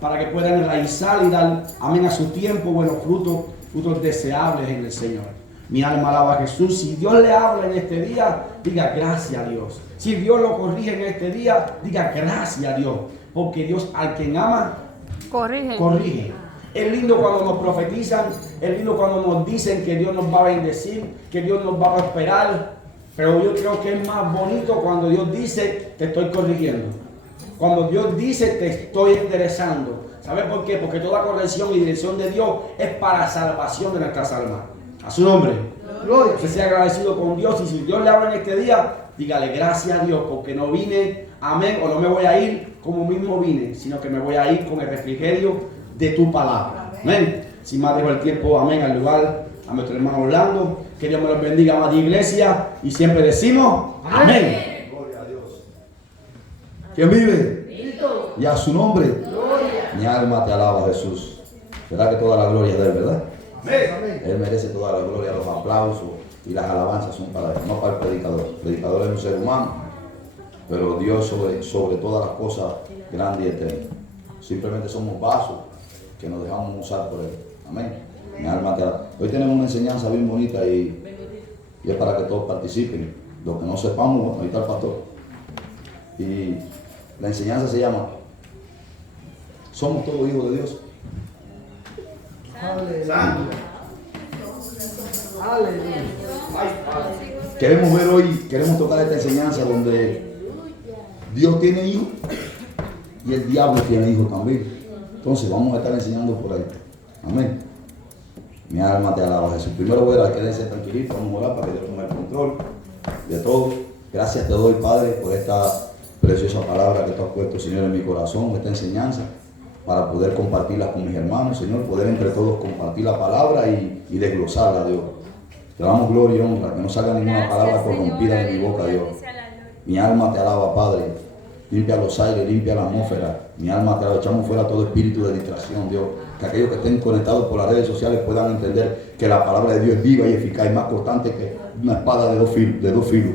para que puedan enraizar y dar, amén, a su tiempo buenos frutos deseables en el Señor. Mi alma alaba a Jesús. Si Dios le habla en este día, diga gracias a Dios. Si Dios lo corrige en este día, diga gracias a Dios. Porque Dios al quien ama, corrige. Es lindo cuando nos profetizan, es lindo cuando nos dicen que Dios nos va a bendecir, que Dios nos va a prosperar. Pero yo creo que es más bonito cuando Dios dice, te estoy corrigiendo. Cuando Dios dice, te estoy enderezando. ¿Sabe por qué? Porque toda corrección y dirección de Dios es para salvación de nuestras almas. A su nombre. Gloria. Usted sea agradecido con Dios. Y si Dios le habla en este día, dígale gracias a Dios porque no vine, amén, o no me voy a ir como mismo vine, sino que me voy a ir con el refrigerio de tu palabra. Amén. Sin más dejo el tiempo, amén, al lugar a nuestro hermano Orlando. Que Dios me los bendiga, amada iglesia. Y siempre decimos amén. Gloria a Dios. ¿Quién vive? Y a su nombre. Gloria. Mi alma te alaba, Jesús. ¿Verdad que toda la gloria es de él, verdad? Amén. Él merece toda la gloria, los aplausos y las alabanzas son para él, no para el predicador. El predicador es un ser humano, pero Dios sobre todas las cosas grande y eterno. Simplemente somos vasos que nos dejamos usar por él. Amén. Mi alma te alaba. Hoy tenemos una enseñanza bien bonita y es para que todos participen. Los que no sepamos, bueno, ahí está el pastor. Y la enseñanza se llama ¿somos todos hijos de Dios? Santo. Queremos ver hoy, queremos tocar esta enseñanza donde Dios tiene hijos y el diablo tiene hijos también. Entonces vamos a estar enseñando por ahí. Amén. Mi alma te alaba, Jesús. Primero voy a quedarse tranquilito, vamos a orar para que Dios tome el control de todo. Gracias te doy, Padre, por esta preciosa palabra que tú has puesto, Señor, en mi corazón, esta enseñanza, para poder compartirla con mis hermanos, Señor, poder entre todos compartir la palabra y desglosarla, Dios. Te damos gloria y honra, que no salga ninguna palabra corrompida de mi boca, Dios. Mi alma te alaba, Padre. Limpia los aires, limpia la atmósfera. Mi alma te alaba. Echamos fuera todo espíritu de distracción, Dios. Que aquellos que estén conectados por las redes sociales puedan entender que la palabra de Dios es viva y eficaz y más cortante que una espada de dos filos.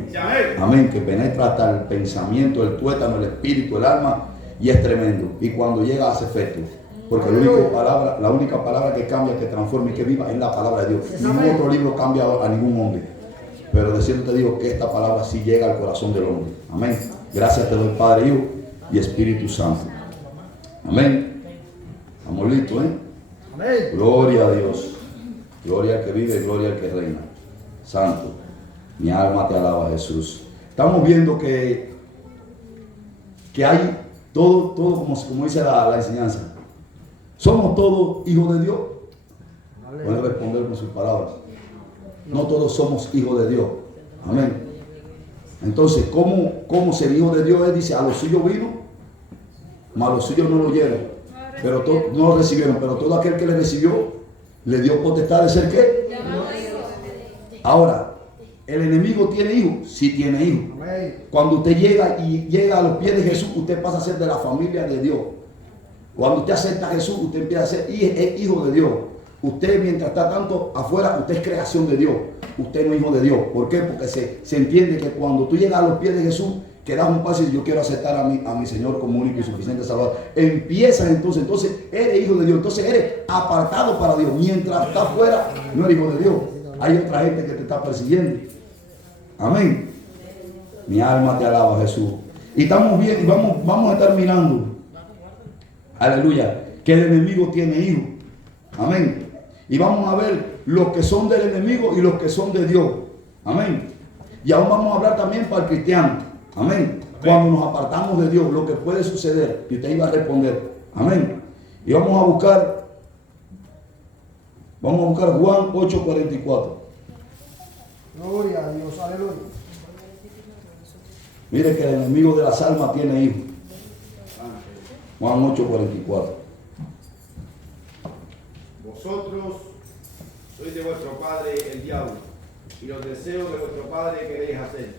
Amén. Que penetra hasta el pensamiento, el tuétano, el espíritu, el alma, y es tremendo. Y cuando llega hace efecto. Porque la única palabra que cambia, que transforma y que viva es la palabra de Dios. Ningún otro libro cambia a ningún hombre. Pero de cierto te digo que esta palabra sí llega al corazón del hombre. Amén. Gracias te doy, Padre, Hijo y Espíritu Santo. Amén. Estamos listos, ¿eh? Amén. Gloria a Dios. Gloria al que vive, gloria al que reina. Santo. Mi alma te alaba, Jesús. Estamos viendo que hay todo como dice la enseñanza. Somos todos hijos de Dios. Pueden responder con sus palabras. No todos somos hijos de Dios. Amén. Entonces, ¿cómo ser hijo de Dios? Él dice, a los suyos vino, mas a los suyos no lo oyeron. Pero no lo recibieron. Pero todo aquel que le recibió, le dio potestad de ser ¿qué? Ahora, ¿el enemigo tiene hijos? Sí tiene hijos. Cuando usted llega a los pies de Jesús, usted pasa a ser de la familia de Dios. Cuando usted acepta a Jesús, usted empieza a ser hijo de Dios. Usted, mientras está tanto afuera, usted es creación de Dios. Usted no es hijo de Dios. ¿Por qué? Porque se entiende que cuando tú llegas a los pies de Jesús, que das un paso y yo quiero aceptar a mi Señor como único y suficiente Salvador. Empiezas entonces eres hijo de Dios. Entonces eres apartado para Dios. Mientras estás afuera, no eres hijo de Dios. Hay otra gente que te está persiguiendo. Amén. Mi alma te alaba, Jesús. Y estamos bien, y vamos a estar mirando. Aleluya. Que el enemigo tiene hijos. Amén. Y vamos a ver los que son del enemigo y los que son de Dios. Amén. Y aún vamos a hablar también para el cristiano. Amén. Cuando nos apartamos de Dios, lo que puede suceder. Y usted iba a responder. Amén. Y vamos a buscar Juan 8:44. Gloria a Dios, aleluya. Mire que el enemigo de las almas tiene hijos. Juan 8:44. Vosotros sois de vuestro padre el diablo, y los deseos de vuestro padre queréis hacer.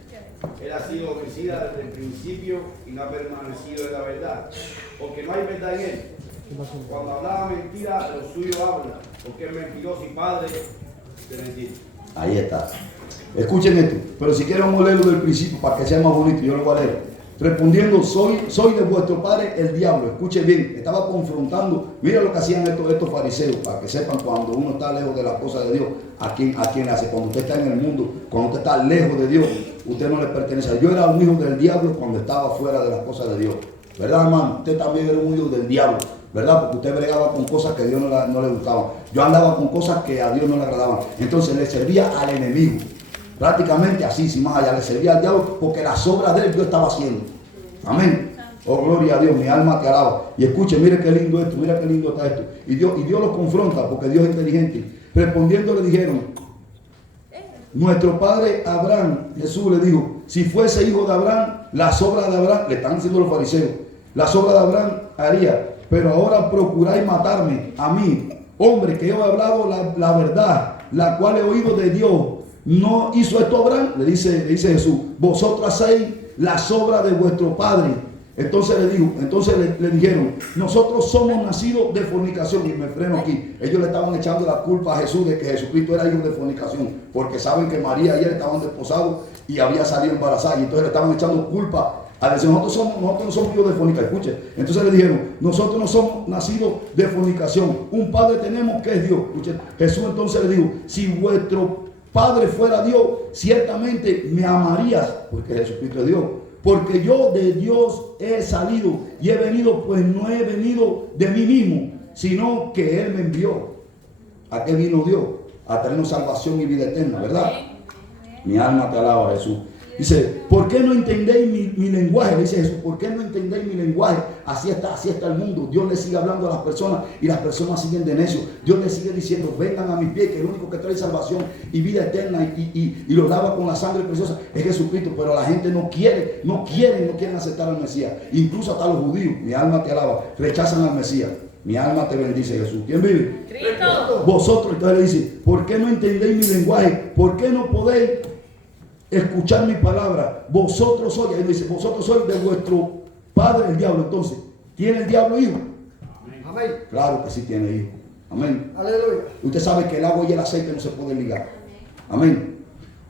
Él ha sido homicida desde el principio y no ha permanecido en la verdad, porque no hay verdad en él. Cuando hablaba mentira, lo suyo habla, porque es mentiroso y padre de mentira. Ahí está. Escuchen esto, pero si quieren vamos a leerlo del principio para que sea más bonito, yo lo voy a leer. respondiendo, soy de vuestro padre el diablo. Escuche bien, estaba confrontando. Mira lo que hacían estos fariseos, para que sepan cuando uno está lejos de las cosas de Dios, a quién hace. Cuando usted está en el mundo, cuando usted está lejos de Dios, usted no le pertenece. Yo era un hijo del diablo cuando estaba fuera de las cosas de Dios. ¿Verdad, hermano? Usted también era un hijo del diablo, ¿verdad? Porque usted bregaba con cosas que a Dios no le gustaban. Yo andaba con cosas que a Dios no le agradaban. Entonces le servía al enemigo. Prácticamente así, sin más allá, le servía al diablo porque las obras de él yo estaba haciendo. Amén. Oh, gloria a Dios, mi alma te alaba. Y escuche, mire qué lindo esto, mira qué lindo está esto. Y Dios los confronta porque Dios es inteligente. Respondiendo le dijeron, nuestro padre Abraham, Jesús le dijo, si fuese hijo de Abraham, las obras de Abraham, le están diciendo los fariseos, las obras de Abraham haría. Pero ahora procuráis matarme a mí, hombre, que yo he hablado la verdad, la cual he oído de Dios. ¿No hizo esto Abraham? Le dice Jesús, vosotros hacéis las obras de vuestro padre. Entonces le dijeron, nosotros somos nacidos de fornicación. Y me freno aquí. Ellos le estaban echando la culpa a Jesús de que Jesucristo era hijo de fornicación, porque saben que María y él estaban desposados y había salido embarazada. Y entonces le estaban echando culpa a decir, nosotros no somos hijos de fornicación. Escuche, entonces le dijeron, nosotros no somos nacidos de fornicación. Un padre tenemos que es Dios. Escuche, Jesús entonces le dijo, si vuestro Padre fuera Dios, ciertamente me amarías, porque Jesucristo es Dios. Porque yo de Dios he salido y he venido, pues no he venido de mí mismo, sino que Él me envió. ¿A qué vino Dios? A traernos salvación y vida eterna, ¿verdad? Mi alma te alaba, Jesús. Dice, ¿por qué no entendéis mi lenguaje? Dice Jesús, ¿por qué no entendéis mi lenguaje? Así está el mundo. Dios le sigue hablando a las personas y las personas siguen de necio. Dios le sigue diciendo, vengan a mis pies, que el único que trae salvación y vida eterna y lo lava con la sangre preciosa es Jesucristo. Pero la gente no quieren aceptar al Mesías. Incluso hasta los judíos, mi alma te alaba, rechazan al Mesías. Mi alma te bendice, Jesús. ¿Quién vive? Cristo. Vosotros, entonces le dice, ¿por qué no entendéis mi lenguaje? ¿Por qué no podéis escuchar mi palabra? Vosotros sois, ahí dice, vosotros sois de vuestro padre el diablo. Entonces, ¿tiene el diablo hijo? Amén. Claro que sí tiene hijo. Amén. Aleluya. Usted sabe que el agua y el aceite no se pueden ligar. Amén.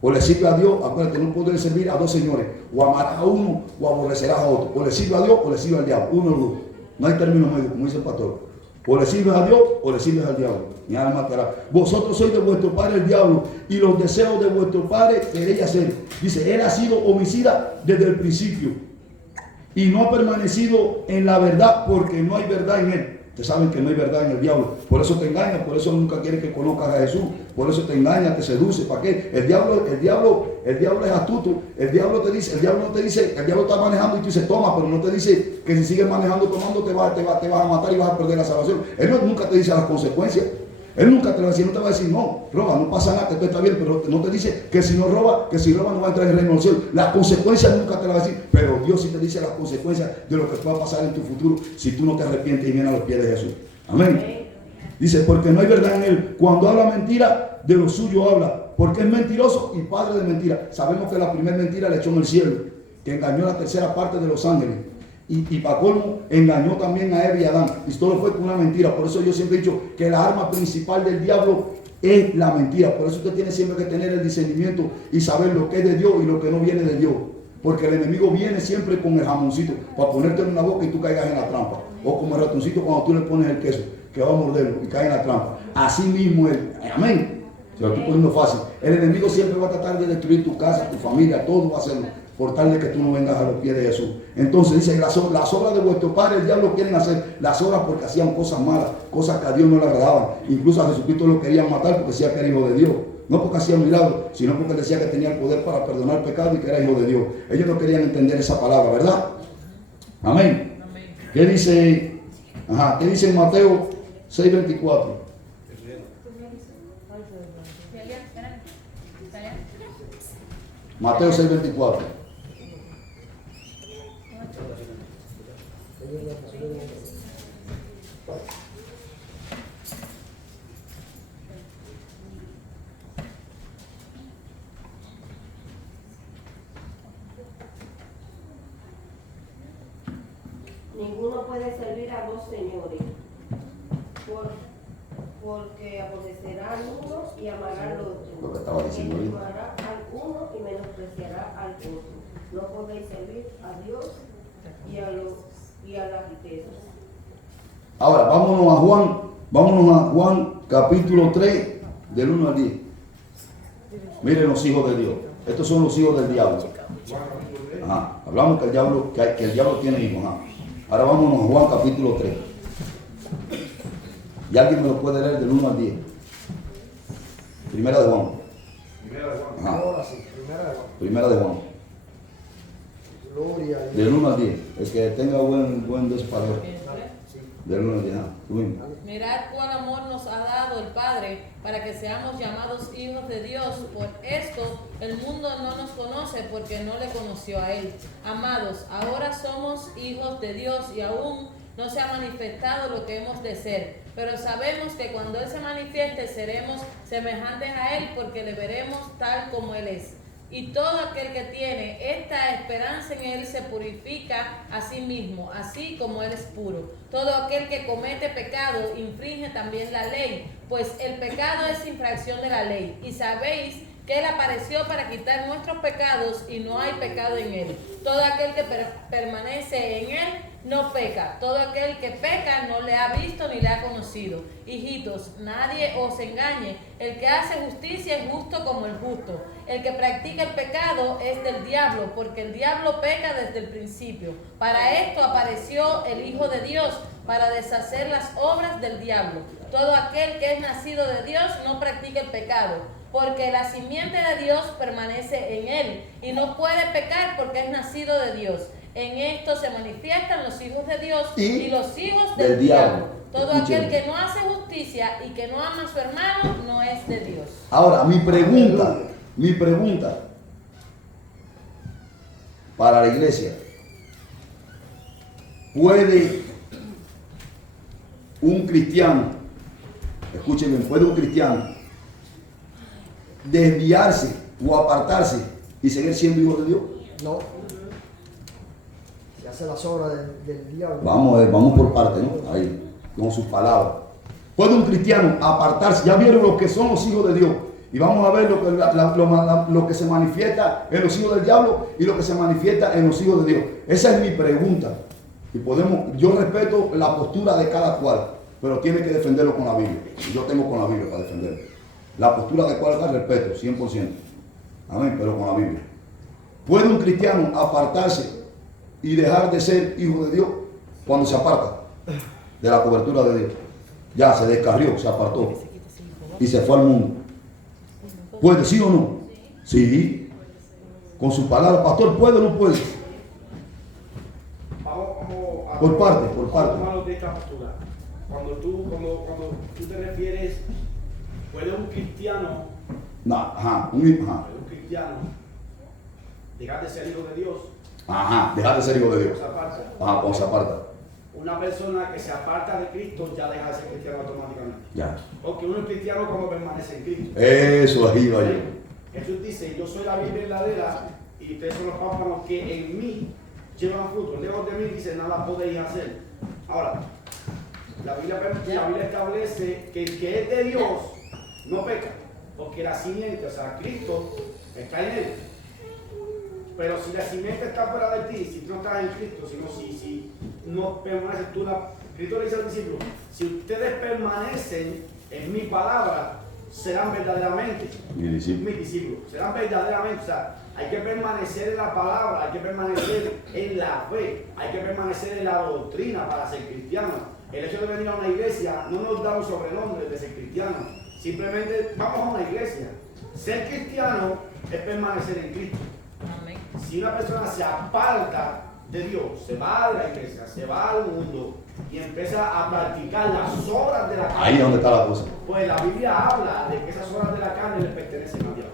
O le sirve a Dios, acuérdate, no puede servir a dos señores. O amarás a uno o aborrecerás a otro. O le sirve a Dios o le sirve al diablo. Uno o dos. No hay término medio, como dice el pastor. O le sirves a Dios o le sirves al diablo. Mi alma te alaba. Vosotros sois de vuestro padre el diablo, y los deseos de vuestro padre queréis hacer. Dice, él ha sido homicida desde el principio y no ha permanecido en la verdad, porque no hay verdad en él. Ustedes saben que no hay verdad en el diablo. Por eso te engaña, por eso nunca quiere que conozcas a Jesús. Por eso te engaña, te seduce. ¿Para qué? El diablo es astuto. El diablo no te dice, el diablo está manejando y tú dices, toma, pero no te dice que si sigues manejando, tomando, te vas a matar y vas a perder la salvación. Él nunca te dice las consecuencias. Él nunca te va a decir, no te va a decir, no, roba, no pasa nada, que todo está bien, pero no te dice que si no roba no va a entrar en el reino del cielo. Las consecuencias nunca te las va a decir, pero Dios sí te dice las consecuencias de lo que pueda pasar en tu futuro si tú no te arrepientes y vienes a los pies de Jesús. Amén. Dice, porque no hay verdad en él. Cuando habla mentira, de lo suyo habla, porque es mentiroso y padre de mentira. Sabemos que la primera mentira le echó en el cielo, que engañó a la tercera parte de los ángeles. Y para colmo, engañó también a Eva y a Adán. Y todo fue con una mentira. Por eso yo siempre he dicho que la arma principal del diablo es la mentira. Por eso usted tiene siempre que tener el discernimiento y saber lo que es de Dios y lo que no viene de Dios. Porque el enemigo viene siempre con el jamoncito para ponerte en la boca y tú caigas en la trampa. O como el ratoncito cuando tú le pones el queso, que va a morderlo y cae en la trampa. Así mismo él. Amén. Se lo estoy poniendo fácil. El enemigo siempre va a tratar de destruir tu casa, tu familia, todo va a hacerlo, por tal de que tú no vengas a los pies de Jesús. Entonces dice, las obras de vuestro padre el diablo quieren hacer. Las obras porque hacían cosas malas, cosas que a Dios no le agradaban. Incluso a Jesucristo lo querían matar porque decía que era hijo de Dios. No porque hacía milagros, sino porque decía que tenía el poder para perdonar pecado y que era hijo de Dios. Ellos no querían entender esa palabra, ¿verdad? Amén. ¿Qué dice? ¿Qué dice en Mateo 6:24? Mateo 6:24. Ninguno puede servir a dos señores, porque aborrecerá al uno y amará al otro. Lo que estaba diciendo y ahorita. amará al uno y menospreciará al otro. no podéis servir a Dios y a las riquezas. Ahora, vámonos a Juan capítulo 3, del 1 al 10. Miren los hijos de Dios. Estos son los hijos del diablo. Ajá. Hablamos que el diablo tiene hijos. Ajá. Ahora vámonos a Juan capítulo 3. Y alguien me lo puede leer del 1 al 10. Primera de Juan. Ajá. Ahora sí, primera de Juan. Primera de Juan. Gloria a Dios. Del 1 al 10. El que tenga buen desparador. Sí. Del 1 al 10. Ajá. Tú mismo. Mirad cuál amor nos ha dado el Padre para que seamos llamados hijos de Dios. Por esto el mundo no nos conoce porque no le conoció a Él. Amados, ahora somos hijos de Dios y aún no se ha manifestado lo que hemos de ser. Pero sabemos que cuando Él se manifieste seremos semejantes a Él porque le veremos tal como Él es. Y todo aquel que tiene esta esperanza en Él se purifica a sí mismo, así como Él es puro. Todo aquel que comete pecado infringe también la ley, pues el pecado es infracción de la ley. Y sabéis que Él apareció para quitar nuestros pecados y no hay pecado en Él. Todo aquel que permanece en Él no peca. Todo aquel que peca no le ha visto ni le ha conocido. Hijitos, nadie os engañe. El que hace justicia es justo como el justo. El que practica el pecado es del diablo, porque el diablo peca desde el principio. Para esto apareció el Hijo de Dios, para deshacer las obras del diablo. Todo aquel que es nacido de Dios no practica el pecado, porque la simiente de Dios permanece en él, y no puede pecar porque es nacido de Dios. En esto se manifiestan los hijos de Dios y los hijos del diablo. Todo aquel que no hace justicia y que no ama a su hermano no es de Dios. Ahora, mi pregunta para la iglesia: ¿puede un cristiano, escuchen bien, puede un cristiano desviarse o apartarse y seguir siendo hijo de Dios? No. Se hace las obras del diablo. Vamos por parte, ¿no? Ahí, con sus palabras. ¿Puede un cristiano apartarse? Ya vieron lo que son los hijos de Dios. Y vamos a ver lo que se manifiesta en los hijos del diablo y lo que se manifiesta en los hijos de Dios. Esa es mi pregunta. Y yo respeto la postura de cada cual, pero tiene que defenderlo con la Biblia. Y yo tengo con la Biblia para defenderlo. La postura de cual respeto, 100%. Amén, pero con la Biblia. ¿Puede un cristiano apartarse y dejar de ser hijo de Dios cuando se aparta de la cobertura de Dios? Ya se descarrió, se apartó y se fue al mundo. ¿Puede, sí o no? Sí. Con sus palabras, pastor, ¿puede o no puede? Vamos a Por parte. Vamos de esta postura. Cuando tú te refieres, ¿puede un cristiano dejar de ser hijo de Dios? Dejar de ser hijo de Dios. Se aparta. Cuando se aparta. Una persona que se aparta de Cristo ya deja de ser cristiano automáticamente. Ya. Porque uno es cristiano cuando permanece en Cristo. Eso, ahí va yo. Jesús dice: yo soy la vid verdadera y ustedes son los pámpanos que en mí llevan fruto. Lejos de mí, dice, nada podéis hacer. Ahora, la Biblia establece que el que es de Dios no peca, porque la simiente, o sea, Cristo, está en él. Pero si la simiente está fuera de ti, si tú no estás en Cristo, si no permaneces tú, Cristo le dice al discípulo: si ustedes permanecen en mi palabra, serán verdaderamente mis discípulos. Serán verdaderamente, o sea, hay que permanecer en la palabra, hay que permanecer en la fe, hay que permanecer en la doctrina para ser cristiano. El hecho de venir a una iglesia no nos da un sobrenombre de ser cristiano, simplemente vamos a una iglesia. Ser cristiano es permanecer en Cristo. Amén. Si una persona se aparta de Dios, se va de la iglesia, se va al mundo y empieza a practicar las obras de la carne, Ahí es donde está la cosa. pues la Biblia habla de que esas obras de la carne le pertenecen a Dios.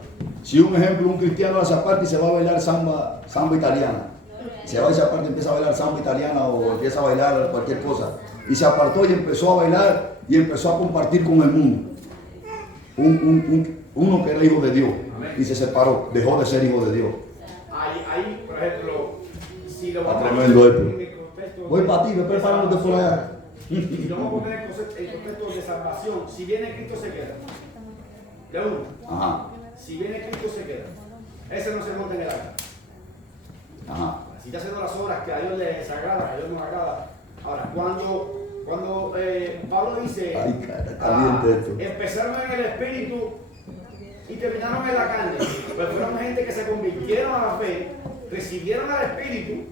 Si un ejemplo, un cristiano hace aparte y se va a bailar samba italiana, se va a esa parte y empieza a bailar samba italiana o empieza a bailar cualquier cosa, y se apartó y empezó a bailar y empezó a compartir con el mundo. Uno que era hijo de Dios y se separó, dejó de ser hijo de Dios. Ahí, por ejemplo, si lo Está vamos a tremendo poner esto. en el contexto Voy para ti, me preparándote por allá. Si lo vamos a poner en el contexto de salvación, si viene Cristo se queda. De uno. Ajá. Si viene Cristo se queda. Ese no se monta en el arca. Ajá. Si está haciendo las obras que a Dios le desagrada, que a Dios nos agrada. Ahora, cuando Pablo dice, Ay, cara, caliente esto. empezaron en el espíritu y terminaron en la carne, pues fueron gente que se convirtieron a la fe, recibieron al espíritu,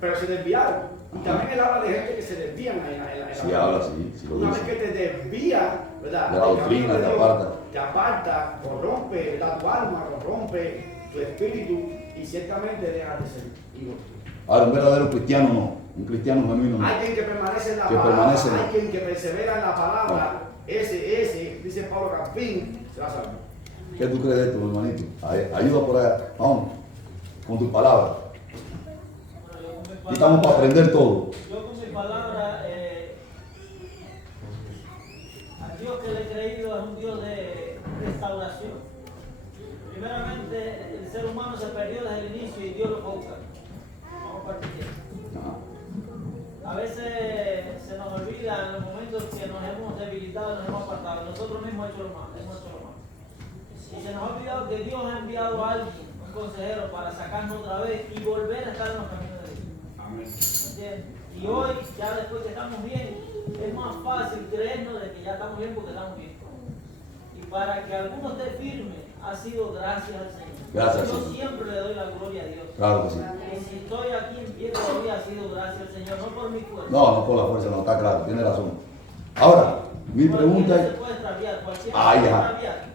pero se desviaron. Y también él habla de gente que se desvían en la Sí, habla, sí, lo una vez dice. que te desvían, ¿verdad? De la doctrina, del camino de te Dios, aparta. te aparta, corrompe, ¿verdad? Tu alma, corrompe tu espíritu y ciertamente dejas de ser hijo. Ahora, un verdadero cristiano no, un cristiano genuino no. Hay quien que permanece en la Que palabra, permanece en la- hay quien que persevera en la palabra, ese, dice Pablo Campín, se va a salvar. ¿Qué tú crees de esto, hermanito? Ayuda por allá, vamos, con tu palabra. Y estamos para aprender todo. Yo con mi palabra, al Dios que le he creído es un Dios de restauración. Primeramente, el ser humano se perdió desde el inicio y Dios lo fue a buscar. Vamos a partir de eso. Ajá. A veces se nos olvida en los momentos que nos hemos debilitado, nos hemos apartado. Nosotros mismos hemos hecho lo malo. Y se nos ha olvidado que Dios ha enviado a alguien, un consejero, para sacarnos otra vez y volver a estar en los caminos de Dios. ¿Entiendes? Y hoy, ya después que estamos bien, es más fácil creernos de que ya estamos bien porque estamos bien. Y para que alguno esté firme, ha sido gracias al Señor. Gracias, Yo Señor. siempre le doy la gloria a Dios. Claro que sí. Y si estoy aquí en pie todavía ha sido gracias al Señor, no por mi fuerza. No por la fuerza, no, está claro, tiene razón. Ahora, mi pregunta Cualquiera es... se puede extraviar, cualquiera Ah, se puede ya. extraviar.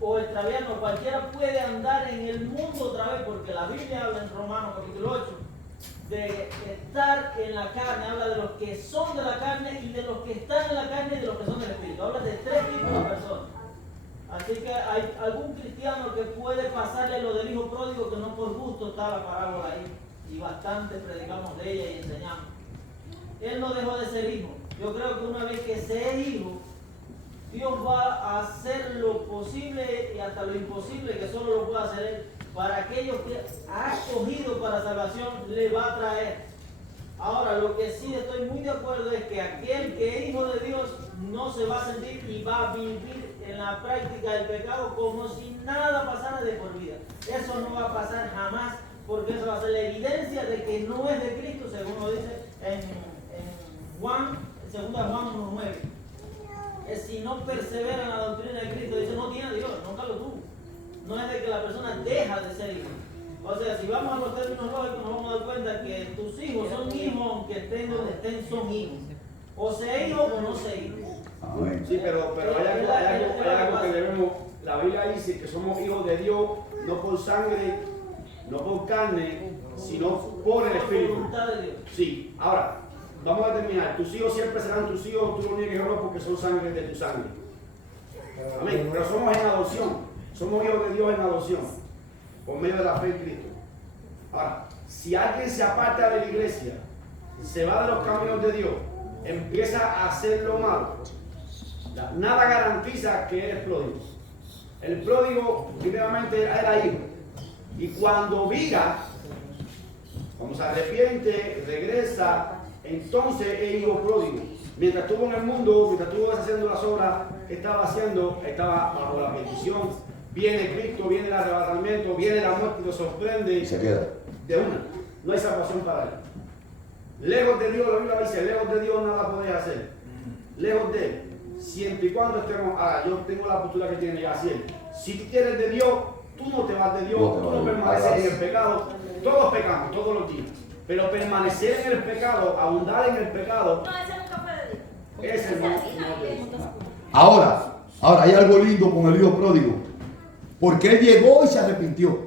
O extraviarnos, cualquiera puede andar en el mundo otra vez, porque la Biblia habla en Romanos capítulo 8 de estar en la carne, habla de los que son de la carne y de los que están en la carne y de los que son del Espíritu. Habla de tres tipos de personas. Así que hay algún cristiano que puede pasarle lo del hijo pródigo, que no por gusto está la parábola ahí. Y bastante predicamos de ella y enseñamos. Él no dejó de ser hijo. Yo creo que una vez que se es hijo, Dios va a hacer lo posible y hasta lo imposible que solo lo puede hacer Él. Para aquellos que ha escogido para salvación, le va a traer. Ahora, lo que sí estoy muy de acuerdo es que aquel que es hijo de Dios no se va a sentir y va a vivir en la práctica del pecado como si nada pasara de por vida. Eso no va a pasar jamás, porque eso va a ser la evidencia de que no es de Cristo, según lo dice en Juan, 2 Juan 1:9. Que si no persevera en la doctrina de Cristo, dice, no tiene a Dios, nunca lo tuvo. No es de que la persona deja de ser hijo. O sea, si vamos a los términos lógicos, nos vamos a dar cuenta que tus hijos son hijos, aunque estén donde estén, son hijos. O sea hijo o no sea hijo. Amén. Sí, pero hay algo que debemos, la Biblia dice que somos hijos de Dios, no por sangre, no por carne, sino por el Por Espíritu. voluntad de Dios. Sí, ahora, vamos a terminar. Tus hijos siempre serán tus hijos, tú no niegues oro porque son sangre de tu sangre. Amén. Pero somos en adopción, somos hijos de Dios en adopción, por medio de la fe en Cristo. Ahora, si alguien se aparta de la iglesia, se va de los caminos de Dios, empieza a hacer lo malo, nada garantiza que eres pródigo. El pródigo, primeramente, era hijo. Y cuando vira, cuando se arrepiente, regresa, entonces es hijo pródigo. Mientras estuvo en el mundo, mientras estuvo haciendo las obras que estaba haciendo, estaba bajo la bendición. Viene Cristo, viene el arrebatamiento, viene la muerte, lo sorprende. Y se queda. De una. No hay salvación para él. Lejos de Dios, la Biblia dice, lejos de Dios nada podéis hacer. Lejos de Él. Siempre y cuando estemos, yo tengo la postura que tiene ya así. Si tú quieres de Dios, tú no te vas de Dios, No te tú vas no de Dios. permaneces en el pecado. Todos pecamos, todos los días. Pero permanecer en el pecado, abundar en el pecado, No, ese nunca fue de Dios. ese no es de Dios. Ahora hay algo lindo con el hijo pródigo. Porque él llegó y se arrepintió.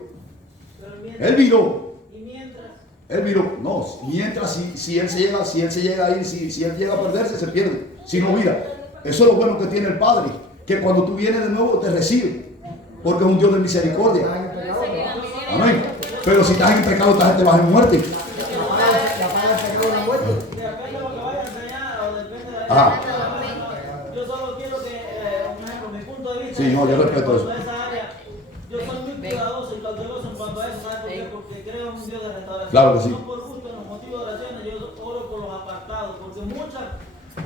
Pero mientras, Él viró. y mientras, Él viró. No, mientras si él se llega a ir, si él llega a perderse, se pierde. Si no mira. Eso es lo bueno que tiene el Padre. Que cuando tú vienes de nuevo te recibe. Porque es un Dios de misericordia. Estás en el pecado, ¿no? Amén. Pero si estás en pecado, esta gente va en muerte. La paga del pecado es la muerte. depende de lo que vaya a enseñar o depende de Ah. Yo solo quiero que, un ejemplo, mi punto de vista. Sí, no, yo es que respeto eso. en esa área, yo soy muy cuidadoso y cauteloso en cuanto a eso, ¿sabes por qué? Porque creo en un Dios de restauración. Claro que sí. No por gusto, en los motivos de oraciones, yo oro por los apartados, porque muchas,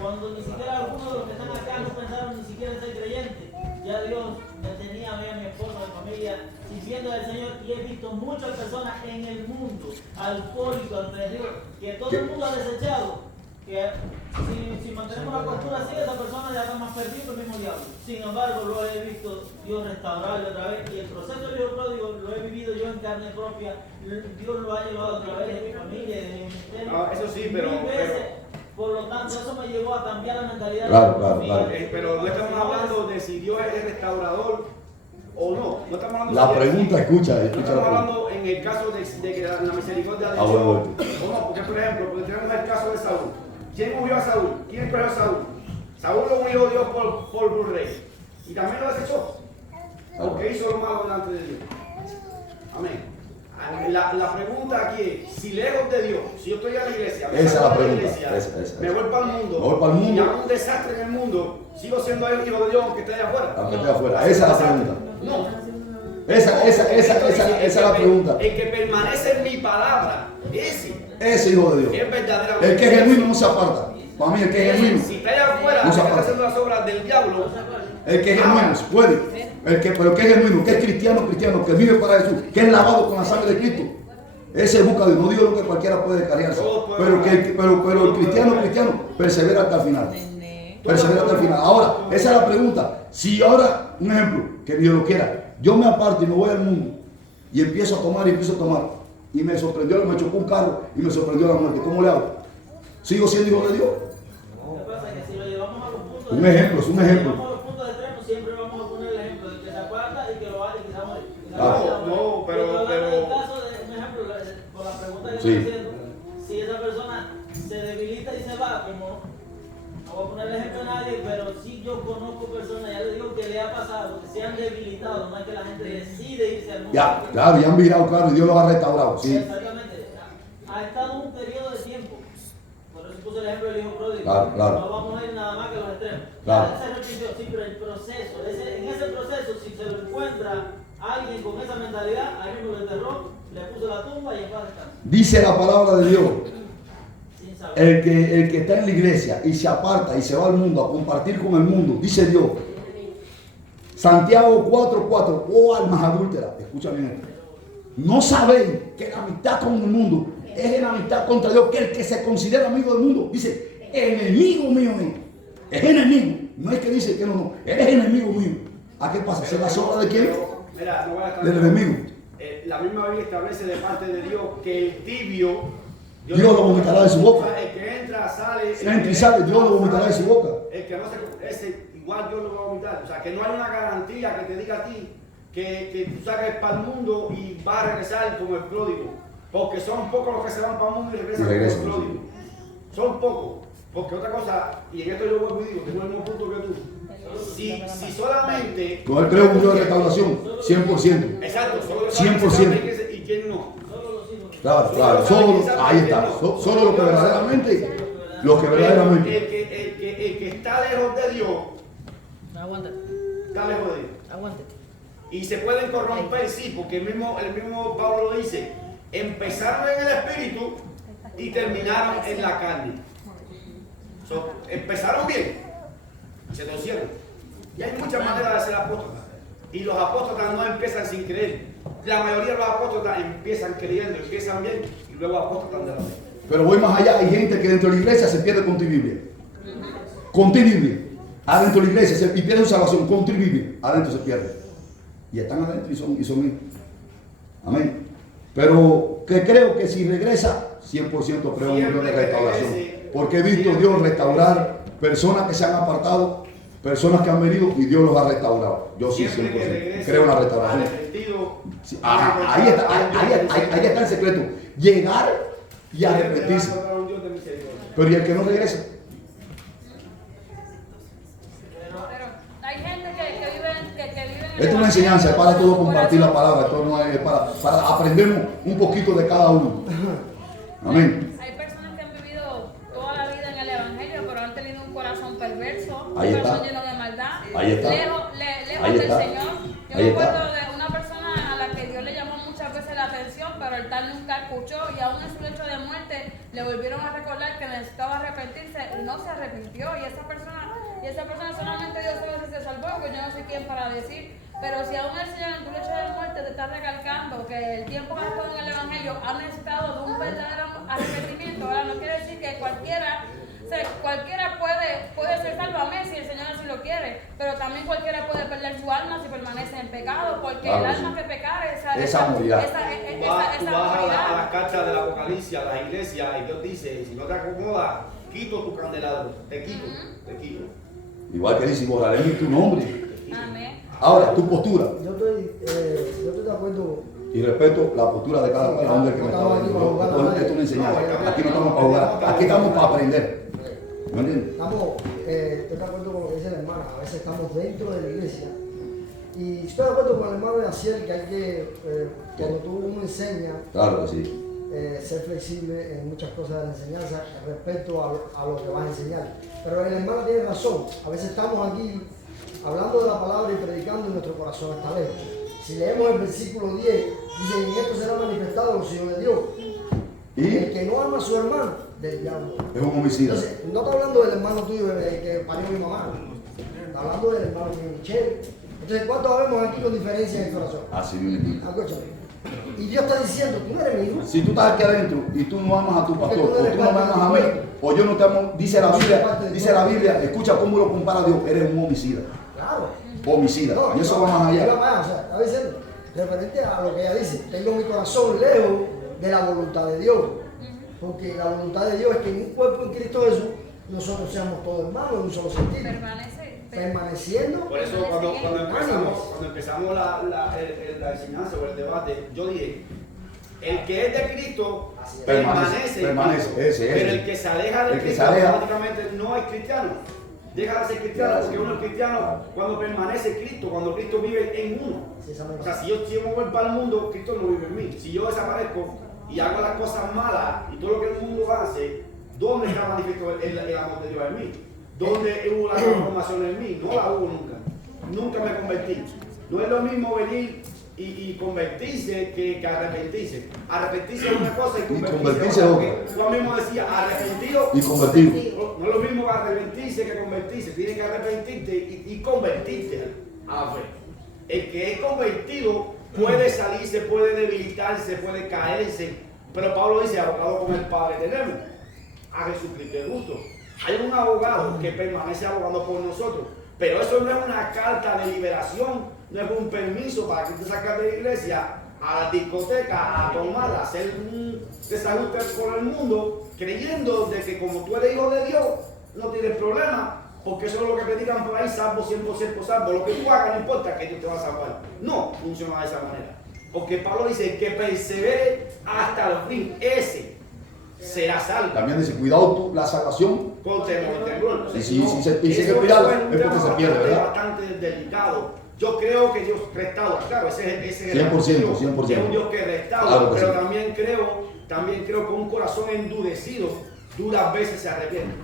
cuando ni siquiera algunos de los que están acá no pensaron ni siquiera en ser creyentes, ya Dios me tenía a mí, a mi esposa, a mi familia, sirviendo al Señor, y he visto muchas personas en el mundo, alcohólicos, alrededor, que todo el mundo ha desechado. Que si mantenemos una postura así, esa persona ya está más perdida que el mismo diablo. Sin embargo, lo he visto Dios restaurarlo otra vez, y el proceso del hijo pródigo lo he vivido yo en carne propia. Dios lo ha llevado a través de mi familia, de mi ministerio. No, eso sí, pero- Mil veces. Por lo tanto, eso me llevó a cambiar la mentalidad Claro, de mi claro, familia. claro. Pero no estamos hablando de si Dios es restaurador o no. No estamos hablando La de- pregunta, escucha No la estamos pregunta. hablando en el caso de que la misericordia de Ah, Dios. bueno, bueno. O no, porque por ejemplo, porque tenemos el caso de Saúl. ¿Quién murió a Saúl? ¿Quién escogió a Saúl? Saúl lo unió Dios por rey. Y también lo desechó. Porque hizo lo malo delante de Dios. Amén. La pregunta aquí es, si lejos de Dios, si yo estoy a la iglesia, me Esa es salgo la de pregunta, iglesia, esa. me voy para el mundo, Me voy para el mundo. y hago un desastre en el mundo, sigo siendo el hijo de Dios aunque esté allá afuera. Aunque esté afuera. Esa es la pregunta. No. Esa es la pregunta. El que permanece en mi palabra, Ese hijo de Dios. es verdaderamente. El que es genuino no se aparta. Para mí, el que es genuino. Si está allá afuera, No se que está aparta. haciendo las obras del diablo, El que es genuino puede. Pero el que es genuino, que es cristiano, que vive para Jesús, que es lavado con la sangre de Cristo. Ese busca a Dios. No digo lo que cualquiera puede descarriarse. Pero el cristiano persevera hasta el final. Persevera hasta el final. Ahora, esa es la pregunta. Si ahora, un ejemplo, que Dios lo quiera, yo me aparto y me voy al mundo y empiezo a tomar y me sorprendió, me chocó un carro y me sorprendió la muerte, ¿cómo le hago? ¿Sigo siendo hijo de Dios? Lo que pasa es que si lo llevamos a los puntos Un de ejemplo, es un si ejemplo. llevamos a los puntos extremos, siempre vamos a poner el ejemplo de que se aparta y que lo vale y que se va a morir. No, pero- En el caso de un ejemplo, por la pregunta que Sí. estoy haciendo, si esa persona se debilita y se va, como no voy a poner el ejemplo a nadie, pero sí yo conozco personas, ya le digo que le ha pasado, que se han debilitado, no es que la gente decide irse al mundo. Ya, claro, ya han virado, claro, y Dios los ha restaurado. Sí. Exactamente. Ha estado un periodo de tiempo. Por eso puse el ejemplo del hijo pródigo. Claro. No vamos a ir nada más que a los extremos. Claro. Ya se repitió, sí, pero el proceso, en ese proceso, si se lo encuentra alguien con esa mentalidad, ahí mismo lo enterró, le puso la tumba y en paz descansa. Dice la palabra de Dios. Sin saber. El que está en la iglesia y se aparta y se va al mundo a compartir con el mundo, dice Dios. Santiago 4:4, oh almas adúlteras, escucha bien esto. No sabéis que la amistad con el mundo es enemistad contra Dios, que el que se considera amigo del mundo, dice, enemigo mío es enemigo. No es que dice que no, eres enemigo mío. ¿A qué pasa? ¿Se la sobra de quién? Mira, no voy a estar. Del enemigo. La misma Biblia establece de parte de Dios que el tibio, Dios lo vomitará de su boca. El que entra, sale. Entra y sale, Dios lo vomitará de su boca. El que no se, ese igual Dios lo va a vomitar. O sea, que no hay una garantía que te diga a ti que tú salgas para el mundo y vas a regresar como el pródigo. Porque son pocos los que se van para el mundo y regresan como el pródigo. Son pocos. Porque otra cosa, y en esto yo vuelvo y digo, tengo el mismo punto que tú. Si solamente. Yo creo un Dios de restauración, 100%. Exacto, solo 100%. ¿Y quién no? Claro, solo, ahí está. Solo lo que verdaderamente. El que está lejos de Dios, Aguántate, está lejos de Dios. aguántate. Y se pueden corromper, sí, porque el mismo Pablo lo dice. Empezaron en el espíritu y terminaron en la carne. Empezaron bien y se torcieron. Y hay muchas maneras de ser apóstotas. Y los apóstotas no empiezan sin creer. La mayoría de los apóstotas empiezan creyendo, empiezan bien y luego apóstatan de la fe. Pero voy más allá, hay gente que dentro de la iglesia se pierde con tu Biblia. Con tu Biblia. Adentro de la iglesia y pierde su salvación con tu Biblia. Adentro se pierde. Y están adentro y son hijos. Amén. Pero que creo que si regresa, 100% creo un Dios de restauración. Porque he visto Dios restaurar personas que se han apartado, personas que han venido y Dios los ha restaurado. Yo sí, 100%. Creo en la restauración. Sí, ahí está el secreto. Llegar y arrepentirse. Pero ¿y el que no regresa? Pero hay gente que vive en Esto es una enseñanza, es para todos compartir la palabra, esto no es para aprender un poquito de cada uno. Amén. Hay personas que han vivido toda la vida en el Evangelio, pero han tenido un corazón perverso, Ahí un está. corazón lleno de maldad, Ahí está. lejos Ahí del está. Señor. Yo Ahí me está. acuerdo de una persona a la que Dios le llamó muchas veces la atención, pero el tal nunca escuchó y aún en su lecho de muerte le volvieron a recordar que necesitaba arrepentirse y no se arrepintió. Y esa persona Y esa persona solamente Dios sabe si se salvó, que yo no sé quién para decir. Pero si aún el Señor en tu lecho de muerte te está recalcando que el tiempo que has estado en el Evangelio ha necesitado de un verdadero arrepentimiento, ahora no quiere decir que cualquiera puede ser salvo, amén, si el Señor así lo quiere, pero también cualquiera puede perder su alma si permanece en pecado, porque Claro, el alma sí. que pecare, Esa morirá. Tú vas a las cartas de la Apocalipsis, a las iglesias, y Dios dice, si no te acomodas, quito tu candelabro, te quito, te quito. Igual que dice, borraré tu nombre. Amén. Ahora, tu postura. Yo estoy de acuerdo. Y respeto la postura de cada hombre que me está viendo. Esto es una enseñanza. Aquí no estamos para jugar, aquí estamos para aprender. ¿Me entiendes? Estoy de acuerdo con lo que dice la hermana. A veces estamos dentro de la iglesia. Y estoy de acuerdo con el hermano de Aciel que hay que, cuando uno enseña, Claro que sí. ser flexible en muchas cosas de la enseñanza respecto a lo que vas a enseñar. Pero el hermano tiene razón. A veces estamos aquí hablando de la palabra y predicando y nuestro corazón está lejos. Si leemos el versículo 10, dice, en esto será manifestado los hijos de Dios. ¿Y? El que no ama a su hermano, del diablo. Es un homicida. Entonces, no está hablando del hermano tuyo que parió mi mamá. Está hablando del hermano de Michelle. Entonces, ¿cuántos habemos aquí con diferencia en el corazón? Así mismo. Escúchame. Y Dios está diciendo, tú no eres mi hijo. Si tú estás aquí adentro y tú no amas a tu pastor, Porque tú o eres tú no me parte amas a de mí, tu o yo no te amo, dice la Biblia, escucha cómo lo compara Dios, eres un homicida. Claro. Homicida. Y eso va más allá. O sea, está diciendo, referente a lo que ella dice, tengo mi corazón lejos de la voluntad de Dios. Porque la voluntad de Dios es que en un cuerpo en Cristo Jesús nosotros seamos todos hermanos en un solo sentido. Permaneciendo. Por eso cuando empezamos la enseñanza o el debate, yo dije, el que es de Cristo permanece, ese. pero el que se aleja de Cristo automáticamente no es cristiano. Deja de ser cristiano, porque uno es cristiano cuando permanece Cristo, cuando Cristo vive en uno. O sea, si yo me voy para el mundo, Cristo no vive en mí. Si yo desaparezco y hago las cosas malas y todo lo que el mundo hace, ¿dónde está manifiesto el amor de Dios en mí? ¿Dónde hubo la transformación en mí? No la hubo nunca. Nunca me convertí. No es lo mismo venir y convertirse que arrepentirse. Arrepentirse es una cosa y convertirse es otra. Tú mismo decías, arrepentido y convertido. No es lo mismo arrepentirse que convertirse. Tienes que arrepentirte y convertirte a la fe. El que es convertido puede salirse, puede debilitarse, puede caerse. Pero Pablo dice, abogado con el Padre tenemos a Jesucristo de gusto. Hay un abogado que permanece abogando por nosotros. Pero eso no es una carta de liberación, no es un permiso para que te saques de la iglesia a la discoteca, a tomar, a hacer un desajuste por el mundo, creyendo de que como tú eres hijo de Dios, no tienes problema, porque eso es lo que predican por ahí, salvo 100% salvo. Lo que tú hagas no importa, que Dios te va a salvar. No funciona de esa manera. Porque Pablo dice que persevere hasta el fin, ese será salvo. También dice, cuidado la salvación. Con temor y temblor. Y si se cuidado, es porque se pierde, ¿verdad? Bastante delicado. Yo creo que Dios restaura, claro, ese es el 100%. Es un Dios que restaura, Claro que pero sí. también creo que un corazón endurecido duras veces se arrepiente.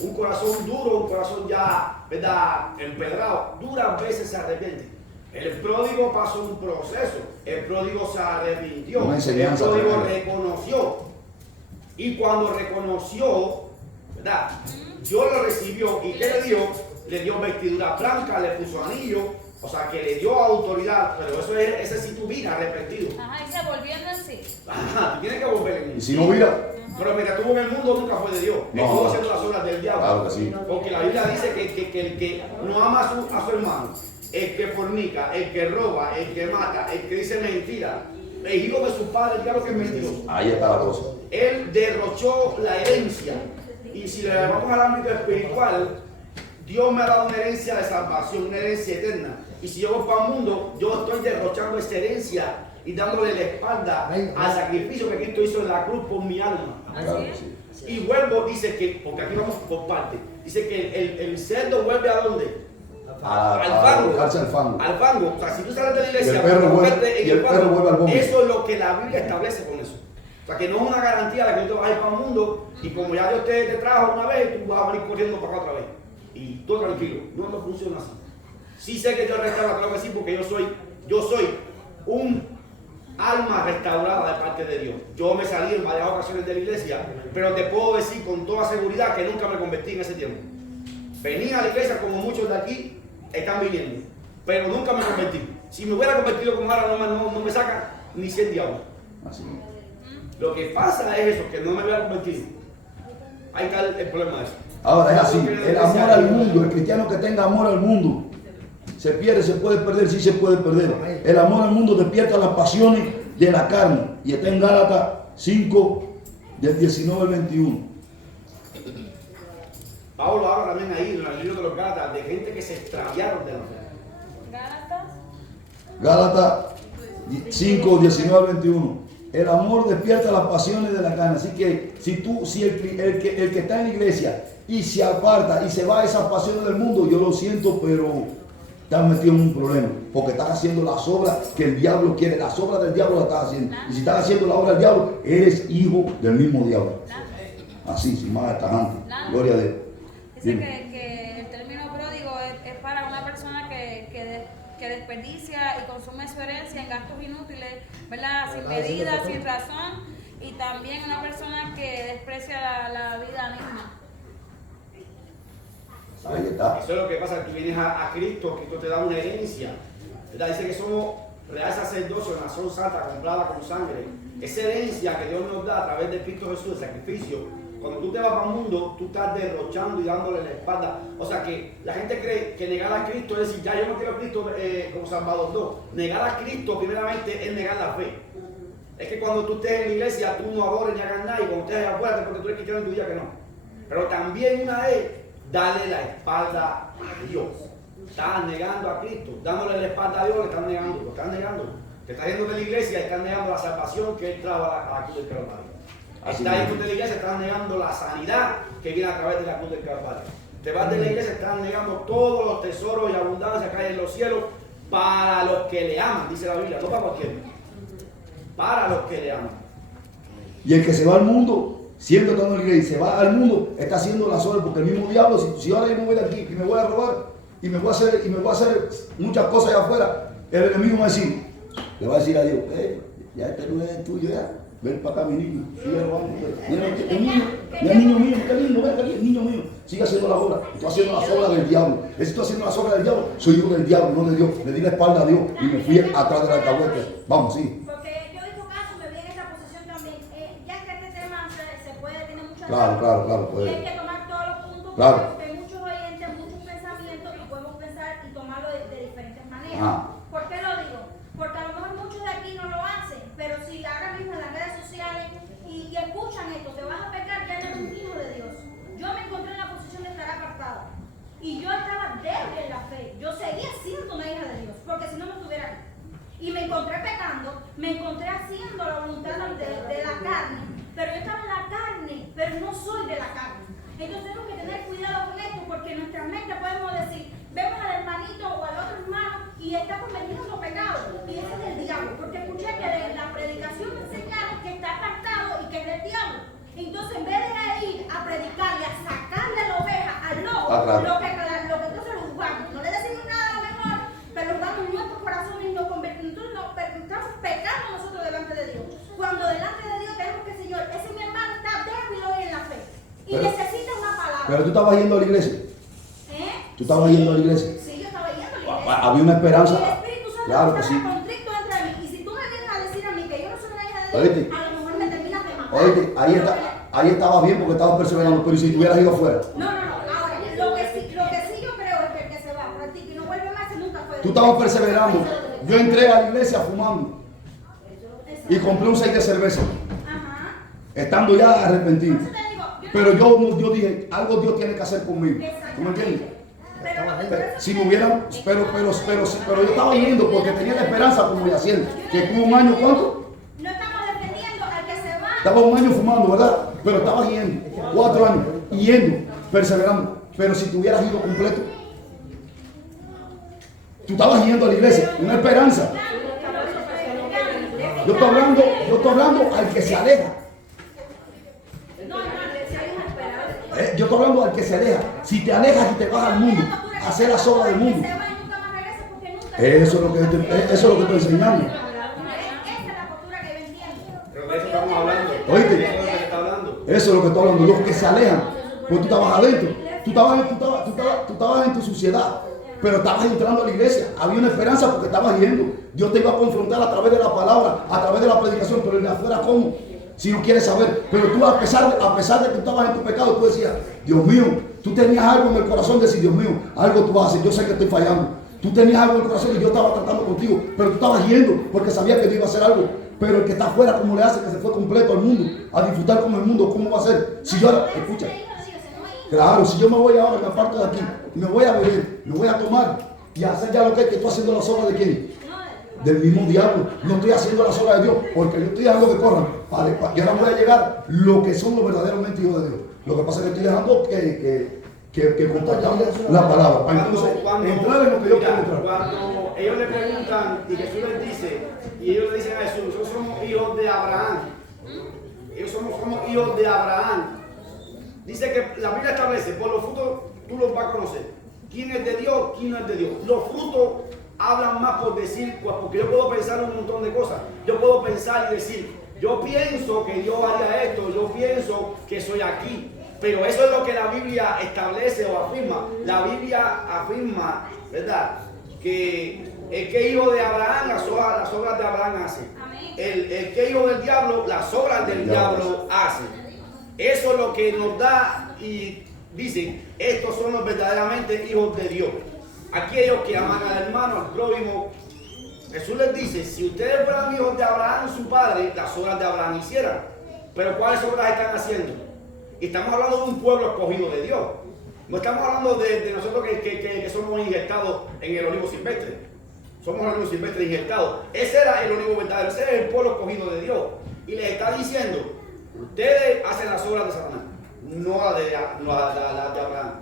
Un corazón duro, un corazón ya, ¿verdad?, empedrado, duras veces se arrepiente. El pródigo pasó un proceso, el pródigo se arrepintió, Una enseñanza, el pródigo ¿verdad? reconoció. Y cuando reconoció, ¿verdad?, Dios lo recibió. ¿Y qué le dio? Le dio vestidura blanca, le puso anillo, o sea que le dio autoridad, pero ese es si tú vienes arrepentido. Ajá, y se volviendo en sí. Ajá, tú tienes que volver en Y él. si no mira, Pero mira, tú en el mundo nunca fue de Dios, No. estuvo haciendo las obras del diablo. claro que sí. Porque la Biblia dice que el que no ama a su hermano, el que fornica, el que roba, el que mata, el que dice mentira, el hijo de su padre, el diablo que es mentiroso. Ahí está la cosa. Él derrochó la herencia. Y si le vamos al ámbito espiritual, Dios me ha dado una herencia de salvación, una herencia eterna. Y si yo voy para el mundo, yo estoy derrochando esa herencia y dándole la espalda al sacrificio que Cristo hizo en la cruz por mi alma. Claro que sí. Y vuelvo, dice que, porque aquí vamos por parte, dice que el cerdo vuelve ¿a dónde? A buscarse al fango. Al fango. O sea, si tú sales de la iglesia, Y el perro vuelve- en y el perro vuelve al vómito. eso es lo que la Biblia establece con eso. O sea, que no es una garantía de que tú te vas a ir para el mundo y como ya Dios te trajo una vez, tú vas a venir corriendo para acá otra vez. Y tú tranquilo. No funciona así. Sí sé que Dios restaura, claro que sí, porque yo soy un alma restaurada de parte de Dios. Yo me salí en varias ocasiones de la iglesia, pero te puedo decir con toda seguridad que nunca me convertí en ese tiempo. venía a la iglesia como muchos de aquí están viniendo, pero nunca me convertí. Si me hubiera convertido como ahora, no me sacan ni 100 diablos. Así. Lo que pasa es eso, que no me hubiera convertido. Ahí está el problema de eso. Ahora es así, el amor al mundo, el cristiano que tenga amor al mundo, se pierde, se puede perder, sí se puede perder. El amor al mundo despierta las pasiones de la carne. Y está en Gálatas 5, del 19 al 21. Pablo habla también ahí en el libro de los Gálatas de gente que se extraviaron de la fe. Gálatas 5, 19 al 21. El amor despierta las pasiones de la carne. Así que si el que está en la iglesia y se aparta y se va a esas pasiones del mundo, yo lo siento, pero estás metido en un problema. Porque estás haciendo las obras que el diablo quiere. Las obras del diablo las estás haciendo. Y si estás haciendo la obra del diablo, eres hijo del mismo diablo. Así, sin más tajante. Gloria a Dios. Dice que el término pródigo es para una persona que desperdicia y consume su herencia en gastos inútiles, ¿verdad? Sin medida, sin razón, y también una persona que desprecia la vida misma. Ahí está. Eso es lo que pasa, que tú vienes a Cristo, Cristo te da una herencia, ¿verdad? Dice que somos real sacerdocio, nación santa, comprada con sangre. Esa herencia que Dios nos da a través de Cristo Jesús, el sacrificio. Cuando tú te vas para el mundo, tú estás derrochando y dándole la espalda. O sea que la gente cree que negar a Cristo es decir, ya yo no quiero a Cristo como Salvador. No, negar a Cristo primeramente es negar la fe. Es que cuando tú estés en la iglesia, tú no adores ni hagas nada, y cuando estés allá afuera, porque tú eres cristiano en tu vida que no. Pero también una es darle la espalda a Dios. Estás negando a Cristo, dándole la espalda a Dios, lo estás negando, lo estás negando. Te estás yendo de la iglesia y estás negando la salvación que Él trajo a la cruz del Calvario. Estás yendo de la iglesia, estás negando la sanidad que viene a través de la cruz del Calvario. Te vas de la iglesia, estás negando todos los tesoros y abundancia que hay en los cielos para los que le aman, dice la Biblia, no para cualquiera. Para los que le aman. Y el que se va al mundo, siendo estando en la iglesia y se va al mundo, está haciendo las obras, porque el mismo diablo, si ahora yo me voy de aquí y me voy a robar y me voy a hacer muchas cosas allá afuera, el enemigo me va a decir, le va a decir a Dios, ya este no es tuyo ya. Ven para acá, mi niño, sigue robando. Mira, el niño mío, qué lindo, ven aquí, el niño mío, sigue haciendo las obras. Estoy haciendo las obras del diablo. Si estoy haciendo las obras del diablo, soy hijo del diablo, no de Dios. Le di la espalda a Dios y me fui atrás de la alcahuete. Vamos, sí. Porque yo he visto casos, me vi en esta posición también. Ya que este tema se puede, tiene muchas Claro, y hay que tomar todos los puntos, claro, porque hay muchos oyentes, muchos pensamientos y podemos pensar y tomarlo de diferentes maneras. ¿Por qué lo digo? Porque a lo mejor muchos de aquí no lo hacen, pero si ahora mismo en las redes sociales y escuchan esto, te vas a pecar, ya eres un hijo de Dios. Yo me encontré en la posición de estar apartada y yo estaba débil en la fe. Yo seguía siendo una hija de Dios, porque si no, no estuviera aquí. Y me encontré pecando, me encontré haciendo la voluntad de la carne, pero yo estaba en la carne, pero no soy de la carne. Entonces tenemos que tener cuidado con esto, porque en nuestra mente podemos decir, vemos al hermanito o al otro hermano y está cometiendo pecado, y ese es el diablo, porque escuché que de la predicación me enseñaron que está apartado y que es del diablo. Entonces en vez de ir a predicarle, a sacarle la oveja al lobo, lo que entonces lo jugamos, no le decimos nada a lo mejor, pero jugamos nuestro corazón y nos convertimos, estamos pecando nosotros delante de Dios. Cuando delante de Dios tenemos que, Señor, ese mi hermano está débil hoy en la fe y necesita una palabra. Pero tú estabas yendo a la iglesia. ¿Tú estabas yendo a la iglesia? Sí, yo estaba yendo a la iglesia. Había una esperanza. Y el Espíritu Santo Claro que estaba sí. conflicto entre mí. Y si tú me vienes a decir a mí que yo no soy una hija de Dios, Oíste. a lo mejor me terminas de matar. Oíste, ahí estabas bien porque estabas perseverando, pero si tú hubieras ido afuera. No. Ahora, lo que sí yo creo es que el que se va, practica y no vuelve más, ese nunca fue de Tú Dios. estabas perseverando. Yo entré a la iglesia fumando y compré un 6 de cerveza, Ajá. estando ya arrepentido. Por eso te digo, Pero yo dije, algo Dios tiene que hacer conmigo. ¿Tú me entiendes? Si me hubieran, pero yo estaba yendo porque tenía la esperanza como Yaciel, que como un año, ¿cuánto? no estamos defendiendo al que se va. Estaba un año fumando, ¿verdad? Pero estaba yendo, 4 años, yendo, perseverando. Pero si te hubieras ido completo, tú estabas yendo a la iglesia, una esperanza. Yo estoy hablando al que se aleja. Yo estoy hablando al que se aleja. Si te alejas y te vas al mundo, a hacer las obras del mundo. Eso es lo que estoy enseñando. Esa es la postura que yo entiendo. Pero de eso estamos hablando. Oíste. Eso es lo que está hablando. Eso es lo que estoy hablando. Los que se alejan, pues tú estabas adentro. tú estabas en tu suciedad, pero estabas entrando a la iglesia. Había una esperanza porque estabas yendo. Dios te iba a confrontar a través de la palabra, a través de la predicación, pero el de afuera, ¿cómo? Si no quieres saber. Pero tú, a pesar de que tú estabas en tu pecado, tú decías, Dios mío, tú tenías algo en el corazón de decir, Dios mío, algo tú vas a hacer, yo sé que estoy fallando. Tú tenías algo en el corazón y yo estaba tratando contigo, pero tú estabas yendo porque sabías que Dios iba a hacer algo. Pero el que está afuera, ¿cómo le hace? Que se fue completo al mundo, a disfrutar con el mundo, ¿cómo va a ser? Si yo ahora, escucha, claro, si yo me voy ahora, me aparto de aquí, me voy a beber, me voy a tomar y a hacer ya lo que estoy haciendo las obras de quién? Del mismo diablo. No estoy haciendo las obras de Dios, porque yo estoy dejando que corran. Y ahora voy a llegar lo que son los verdaderamente hijos de Dios. Lo que pasa es que estoy dejando que compartamos la palabra. Para entonces entrar en lo que yo quiero entrar. Cuando ellos le preguntan y Jesús les dice, y ellos le dicen a Jesús, nosotros somos hijos de Abraham. Ellos somos hijos de Abraham. Dice que la Biblia establece, por los frutos tú los vas a conocer. ¿Quién es de Dios? ¿Quién no es de Dios? Los frutos hablan más por decir, pues porque yo puedo pensar un montón de cosas. Yo puedo pensar y decir, yo pienso que Dios haría esto, yo pienso que soy aquí. Pero eso es lo que la Biblia establece o afirma. La Biblia afirma, ¿verdad? Que el que es hijo de Abraham, las obras de Abraham hace. El que es hijo del diablo, las obras del diablo hace. Eso es lo que nos da y dicen, estos son los verdaderamente hijos de Dios. Aquellos que aman al hermano, al prójimo. Jesús les dice, si ustedes fueran hijos de Abraham, su padre, las obras de Abraham hicieran. Pero ¿cuáles obras están haciendo? Y estamos hablando de un pueblo escogido de Dios. No estamos hablando de nosotros que somos injertados en el olivo silvestre. Somos el olivo silvestre injertados. Ese era el olivo verdadero, ese es el pueblo escogido de Dios. Y les está diciendo, ustedes hacen las obras de Satanás, no las de Abraham.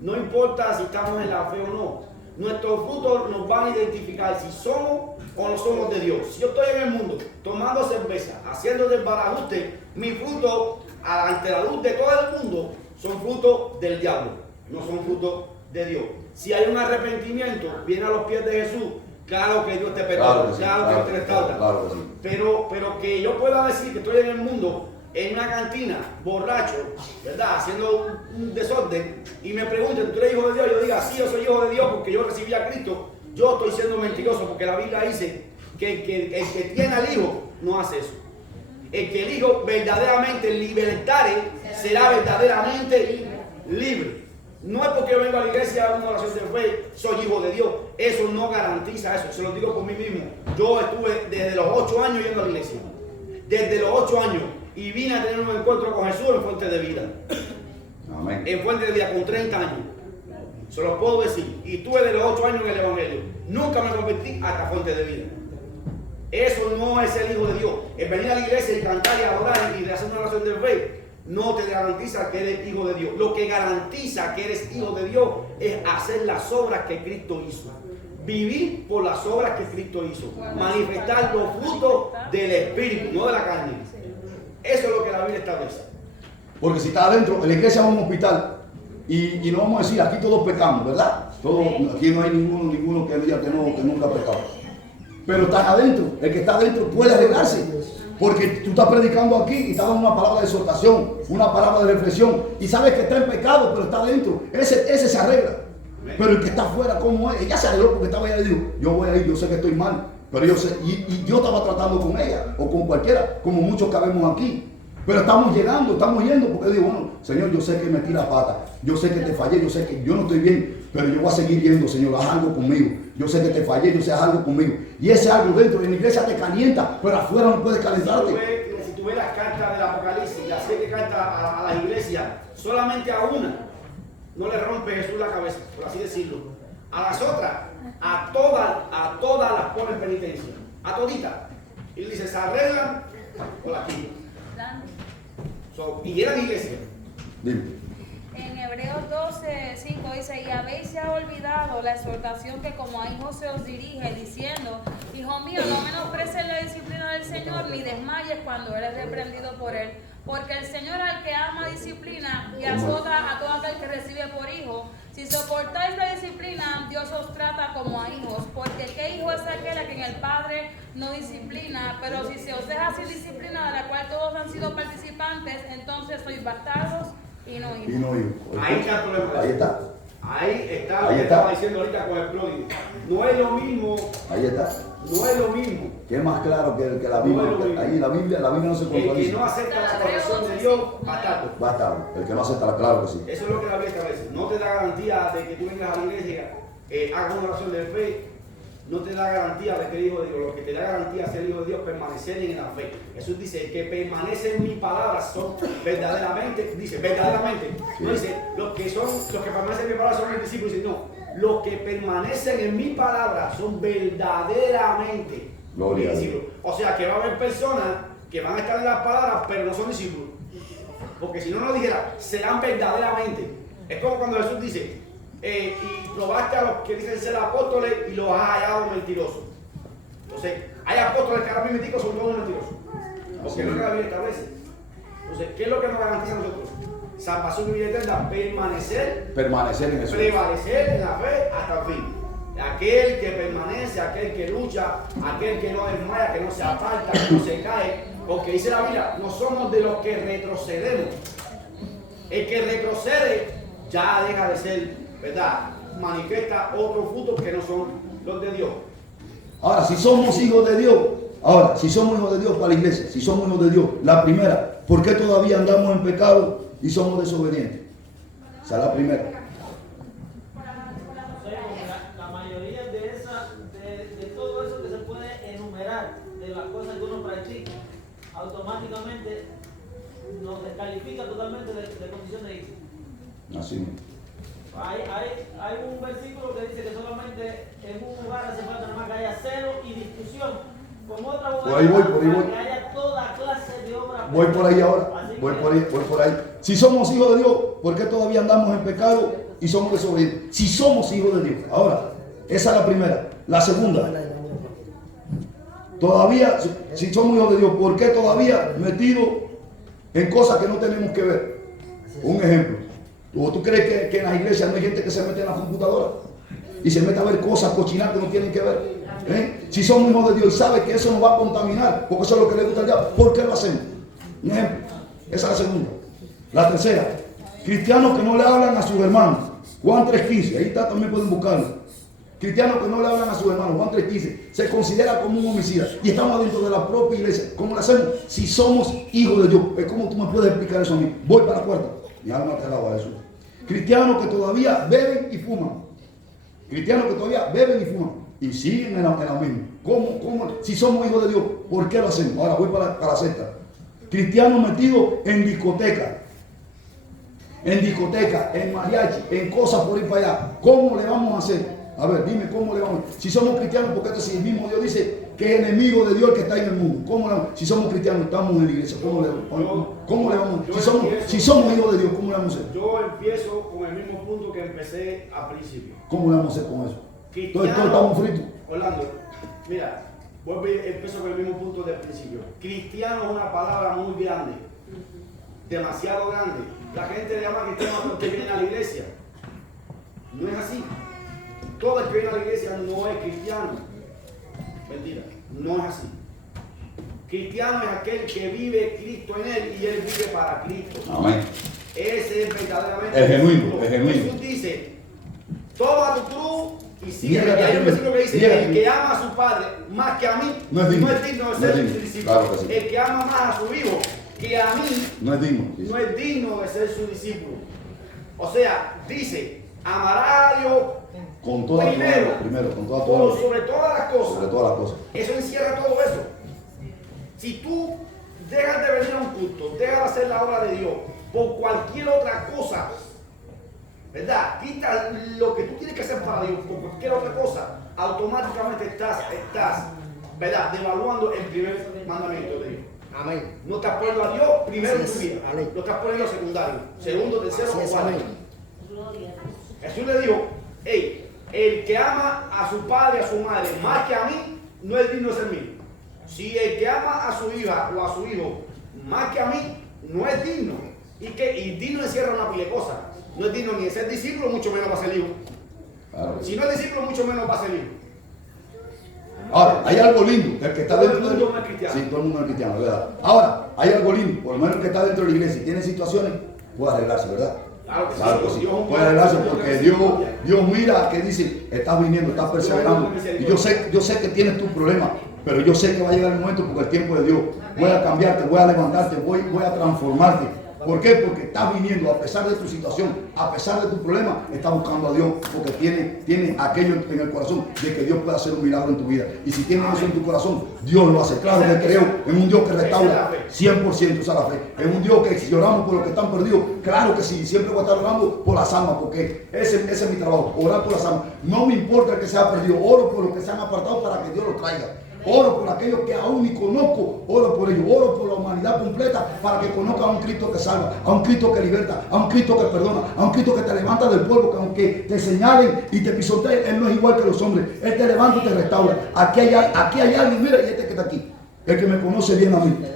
No importa si estamos en la fe o no. Nuestros frutos nos van a identificar si somos o no somos de Dios. Si yo estoy en el mundo tomando cerveza, haciendo desbarajuste, mis frutos ante la luz de todo el mundo son frutos del diablo, no son frutos de Dios. Si hay un arrepentimiento, viene a los pies de Jesús, claro que Dios te perdona, claro que Dios te restaura. Claro que sí. Pero que yo pueda decir que estoy en el mundo, en una cantina, borracho, ¿verdad? Haciendo un desorden, y me pregunten, ¿tú eres hijo de Dios? Yo diga, sí, yo soy hijo de Dios porque yo recibí a Cristo. Yo estoy siendo mentiroso porque la Biblia dice que el que tiene al Hijo no hace eso. El que el Hijo verdaderamente libertare será verdaderamente libre. No es porque yo vengo a la iglesia a una oración de fe, soy hijo de Dios. Eso no garantiza eso, se lo digo por mí mismo. Yo estuve desde los 8 años yendo a la iglesia. Desde los 8 años. Y vine a tener un encuentro con Jesús en Fuente de Vida. Amén. En Fuente de Vida con 30 años. Se los puedo decir. Y estuve de los 8 años en el Evangelio. Nunca me convertí hasta Fuente de Vida. Eso no es el hijo de Dios. El venir a la iglesia y cantar y adorar y hacer una oración de fe no te garantiza que eres hijo de Dios. Lo que garantiza que eres hijo de Dios es hacer las obras que Cristo hizo. Vivir por las obras que Cristo hizo. Manifestar los frutos del Espíritu, no de la carne. Eso es lo que la Biblia establece. Porque si está adentro, la iglesia es un hospital. Y no vamos a decir, aquí todos pecamos, ¿verdad? Aquí no hay ninguno que diga que nunca ha pecado. Pero estás adentro. El que está adentro puede arreglarse. Porque tú estás predicando aquí y estás dando una palabra de exhortación, una palabra de reflexión. Y sabes que está en pecado, pero está adentro. Ese se arregla. Pero el que está afuera, ¿cómo es? Ella se arregló porque estaba allá y dijo, yo voy a ir, yo sé que estoy mal. Pero yo sé, y Dios estaba tratando con ella o con cualquiera, como muchos que vemos aquí. Pero estamos llegando, estamos yendo, porque digo, bueno, Señor, yo sé que metí la pata, yo sé que te fallé, yo sé que yo no estoy bien, pero yo voy a seguir yendo, Señor, haz algo conmigo. Yo sé que te fallé, yo sé, haz algo conmigo. Y ese algo dentro de la iglesia te calienta, pero afuera no puedes calentarte. Si tú ves las cartas del Apocalipsis, las 7 cartas a las iglesias, solamente a una no le rompe Jesús la cabeza, por así decirlo. A las otras, a todas las pone en penitencia, a toditas. Y le dice, se arreglan con la quilla. Y eran iglesias. Dime. En Hebreos 12:5 dice, y habéis ya olvidado la exhortación que como a hijos se os dirige, diciendo, hijo mío, no menosprecies la disciplina del Señor, ni desmayes cuando eres reprendido por él. Porque el Señor al que ama disciplina y azota a todo aquel que recibe por hijo. Si soportáis la disciplina, Dios os trata como a hijos. Porque ¿qué hijo es aquel a quien el Padre no disciplina? Pero si se os deja sin disciplina, de la cual todos han sido participantes, entonces sois bastardos Y no y no hijos. Ahí está el problema. Ahí está. Ahí está lo Ahí que está. estaba diciendo ahorita con el pródigo. No es lo mismo, Ahí está. no es lo mismo. Que es más claro que la Biblia. No es lo mismo. Ahí la Biblia no se El que contradice. no acepta la corrección de Dios, bastardo. Bastardo. El que no acepta, claro que sí. Eso es lo que la Biblia establece. No te da garantía de que tú vengas a la iglesia, hagas una oración de fe. No te da garantía de que el hijo de Dios. Lo que te da garantía de ser hijo de Dios es permanecer en la fe. Jesús dice, el que permanece en mis palabras son verdaderamente, dice, verdaderamente. No dice, los que permanecen en mis palabras son mis discípulos. Dice, no, los que permanecen en mis palabras son verdaderamente Gloria mis a Dios. discípulos. O sea que va a haber personas que van a estar en las palabras, pero no son discípulos. Porque si no nos dijera, serán verdaderamente. Es como cuando Jesús dice, y probaste a los que dicen ser apóstoles y los has hallado mentirosos. Entonces, hay apóstoles que ahora mismo son todos mentirosos. Porque no es lo que la Biblia establece. Entonces, ¿qué es lo que nos garantiza a nosotros? Salvación y vida eterna, Permanecer en Jesús. prevalecer en la fe hasta el fin. Aquel que permanece, aquel que lucha, aquel que no desmaya, que no se aparta, que no se cae. Porque dice la Biblia, no somos de los que retrocedemos. El que retrocede ya deja de ser, ¿verdad? Manifiesta otros frutos que no son los de Dios. Ahora, si somos hijos de Dios, para la iglesia, si somos hijos de Dios, la primera, ¿por qué todavía andamos en pecado y somos desobedientes? Esa es la primera. La mayoría de todo eso que se puede enumerar, de las cosas que uno practica, automáticamente nos descalifica totalmente de condición de hijo. Así mismo. Hay un versículo que dice que solamente en un lugar hace falta nada más que haya celo y discusión con otra mujer, Por ahí voy. para que haya toda clase de obra. Voy por ahí ahora. Así Voy que- por ahí. Si somos hijos de Dios, ¿por qué todavía andamos en pecado y somos desobedientes? Si somos hijos de Dios. Ahora, esa es la primera. La segunda, todavía, si somos hijos de Dios, ¿por qué todavía metidos en cosas que no tenemos que ver? Un ejemplo. ¿Tú crees que en las iglesias no hay gente que se mete en la computadora y se mete a ver cosas cochinas que no tienen que ver? Si somos hijos de Dios y sabe que eso nos va a contaminar, porque eso es lo que le gusta al diablo, ¿por qué lo hacemos? Un ejemplo. Esa es la segunda. La tercera, cristianos que no le hablan a sus hermanos. Juan 3:15, ahí está, también pueden buscarlo. Cristianos que no le hablan a sus hermanos. Juan 3:15, se considera como un homicida. Y estamos dentro de la propia iglesia. ¿Cómo lo hacemos? Si somos hijos de Dios. ¿Cómo tú me puedes explicar eso a mí? Voy para la puerta. Mi alma te alaba a Jesús. Cristianos que todavía beben y fuman. Cristianos que todavía beben y fuman. Y siguen en la misma. ¿Cómo? Si somos hijos de Dios, ¿por qué lo hacemos? Ahora voy para la sexta. Cristianos metidos en discoteca. En mariachi, en cosas por ir para allá. ¿Cómo le vamos a hacer? A ver, dime cómo le vamos a hacer. Si somos cristianos, porque si el mismo Dios dice que es enemigo de Dios el que está en el mundo. ¿Cómo le vamos a hacer? Si somos cristianos, estamos en la iglesia. ¿Cómo le vamos a hacer? Si somos hijos de Dios, ¿cómo le vamos a hacer? Yo empiezo con el mismo punto que empecé al principio. ¿Cómo le vamos a hacer con eso? Todos estamos fritos. Orlando, mira, empiezo con el mismo punto del principio. Cristiano es una palabra muy grande, demasiado grande. La gente le llama cristiano porque viene a la iglesia. No es así. Todo el que viene a la iglesia no es cristiano. Mentira, no es así. Cristiano es aquel que vive Cristo en él y él vive para Cristo. Amén. Ese es verdaderamente Es genuino, es genuino. Jesús dice, toma tu cruz y sigue. Niégate Y hay un a ti versículo que dice, mismo. el que ama a su padre más que a mí, No es digno. de ser No es digno. su discípulo. Claro que sí. El que ama más a su hijo que a mí, No es digno. Dice. no es digno de ser su discípulo. O sea, dice, amará a Dios Con toda tu primero, alma, primero, con toda tu por alma. sobre todas las cosas. Sobre todas las cosas. Eso encierra todo eso. Si tú dejas de venir a un culto, dejas de hacer la obra de Dios por cualquier otra cosa, ¿verdad? Quita lo que tú tienes que hacer para Dios por cualquier otra cosa, automáticamente estás, ¿verdad? Devaluando el primer mandamiento de Dios. Amén. No estás poniendo a Dios primero en tu vida. Amén. Lo estás poniendo secundario, segundo, tercero Así o es, cuarto. amén. Jesús le dijo, hey, el que ama a su padre y a su madre más que a mí, no es digno de ser mío. Si el que ama a su hija o a su hijo más que a mí, no es digno. Y digno encierra una pila de cosas. No es digno ni de ser discípulo, mucho menos va a ser hijo. Claro. Si no es discípulo, mucho menos va a ser hijo. Ahora, hay algo lindo. El que está Todo el dentro mundo de no es cristiano. Sí, todo el mundo es cristiano, ¿verdad? Ahora, hay algo lindo. Por lo menos el que está dentro de la iglesia y tiene situaciones puede arreglarse, ¿verdad? Claro que sí. Puede arreglarse porque Dios mira que dice, estás viniendo, estás perseverando. Y yo sé que tienes tu problema, pero yo sé que va a llegar el momento porque el tiempo de Dios. Voy a cambiarte, voy a levantarte, voy a transformarte. ¿Por qué? Porque estás viniendo, a pesar de tu situación, a pesar de tu problema, estás buscando a Dios, porque tiene aquello en el corazón de que Dios puede hacer un milagro en tu vida. Y si tienes eso en tu corazón, Dios lo hace. Claro que creo en un Dios que restaura 100%, esa es la fe. En un Dios que si lloramos por los que están perdidos, claro que sí, siempre voy a estar orando por las almas, porque ese es mi trabajo, orar por las almas. No me importa el que se ha perdido, oro por los que se han apartado para que Dios los traiga. Oro por aquellos que aún ni conozco, oro por ellos, oro por la humanidad completa para que conozca a un Cristo que salva, a un Cristo que liberta, a un Cristo que perdona, a un Cristo que te levanta del polvo, que aunque te señalen y te pisoteen, Él no es igual que los hombres, Él te levanta y te restaura. Aquí hay alguien, mira, y este que está aquí, el que me conoce bien a mí.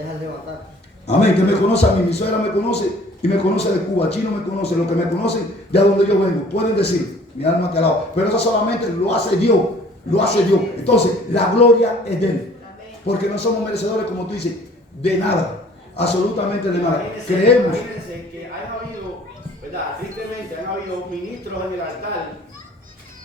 Amén, que me conoce a mí, mi suegra me conoce y me conoce de Cuba, Chino me conoce, los que me conocen de donde yo vengo, pueden decir, mi alma te alaba, pero eso solamente lo hace Dios. Lo hace Dios. Entonces, la gloria es de Él. Porque no somos merecedores, como tú dices, de nada. Absolutamente de nada. Creemos. Imagínense que han habido, ¿verdad? Tristemente, han habido ministros en el altar.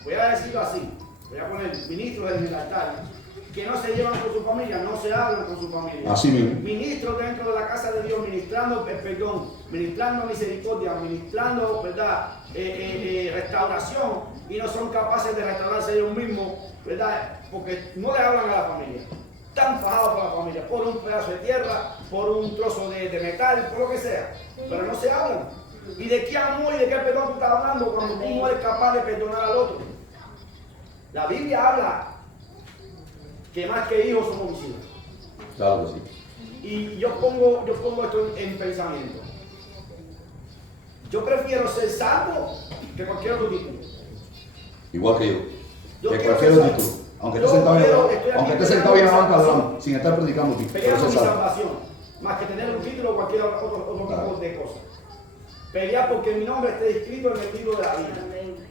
Voy a decirlo así. Voy a poner ministros en el altar que no se llevan con su familia, no se hablan con su familia. Así mismo. Ministros dentro de la casa de Dios, ministrando perdón, ministrando misericordia, ministrando, ¿verdad? Restauración, y no son capaces de restaurarse ellos mismos, ¿verdad? Porque no le hablan a la familia. Están fajados por la familia, por un pedazo de tierra, por un trozo de metal, por lo que sea, pero no se hablan. ¿Y de qué amor y de qué perdón tú estás hablando cuando tú no eres capaz de perdonar al otro? La Biblia habla que más que hijos somos mis hijos. Claro que sí. Y yo pongo esto en pensamiento. Yo prefiero ser salvo que cualquier otro título. Igual que yo. Que quiero cualquier ser otro salvo. título. Aunque esté sentado bien en la banca hablando, sin estar predicando. Pelear por mi salvación, más que tener un título o cualquier otro tipo de cosas. Pelear porque mi nombre esté escrito en el libro de la vida.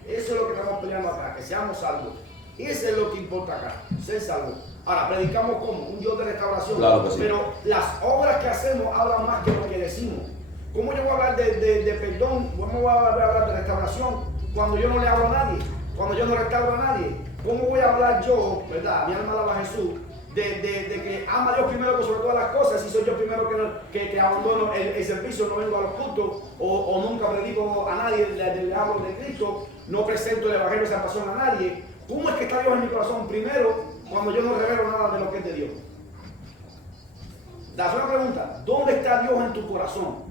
Eso es lo que estamos peleando acá, que seamos salvos. Eso es lo que importa acá, ser salvos. Ahora, predicamos como un Dios de restauración, claro que sí. Pero las obras que hacemos hablan más que lo que decimos. ¿Cómo yo voy a hablar de perdón? ¿Cómo voy a hablar de restauración cuando yo no le hablo a nadie? Cuando yo no restauro a nadie. ¿Cómo voy a hablar yo, verdad? Mi alma alaba a Jesús, de que ama a Dios primero sobre todas las cosas, si soy yo primero que abandono el servicio, no vengo a los cultos, o nunca predico a nadie, le hablo de Cristo, no presento el evangelio de salvación a nadie? ¿Cómo es que está Dios en mi corazón primero cuando yo no revelo nada de lo que es de Dios? Date una pregunta, ¿dónde está Dios en tu corazón?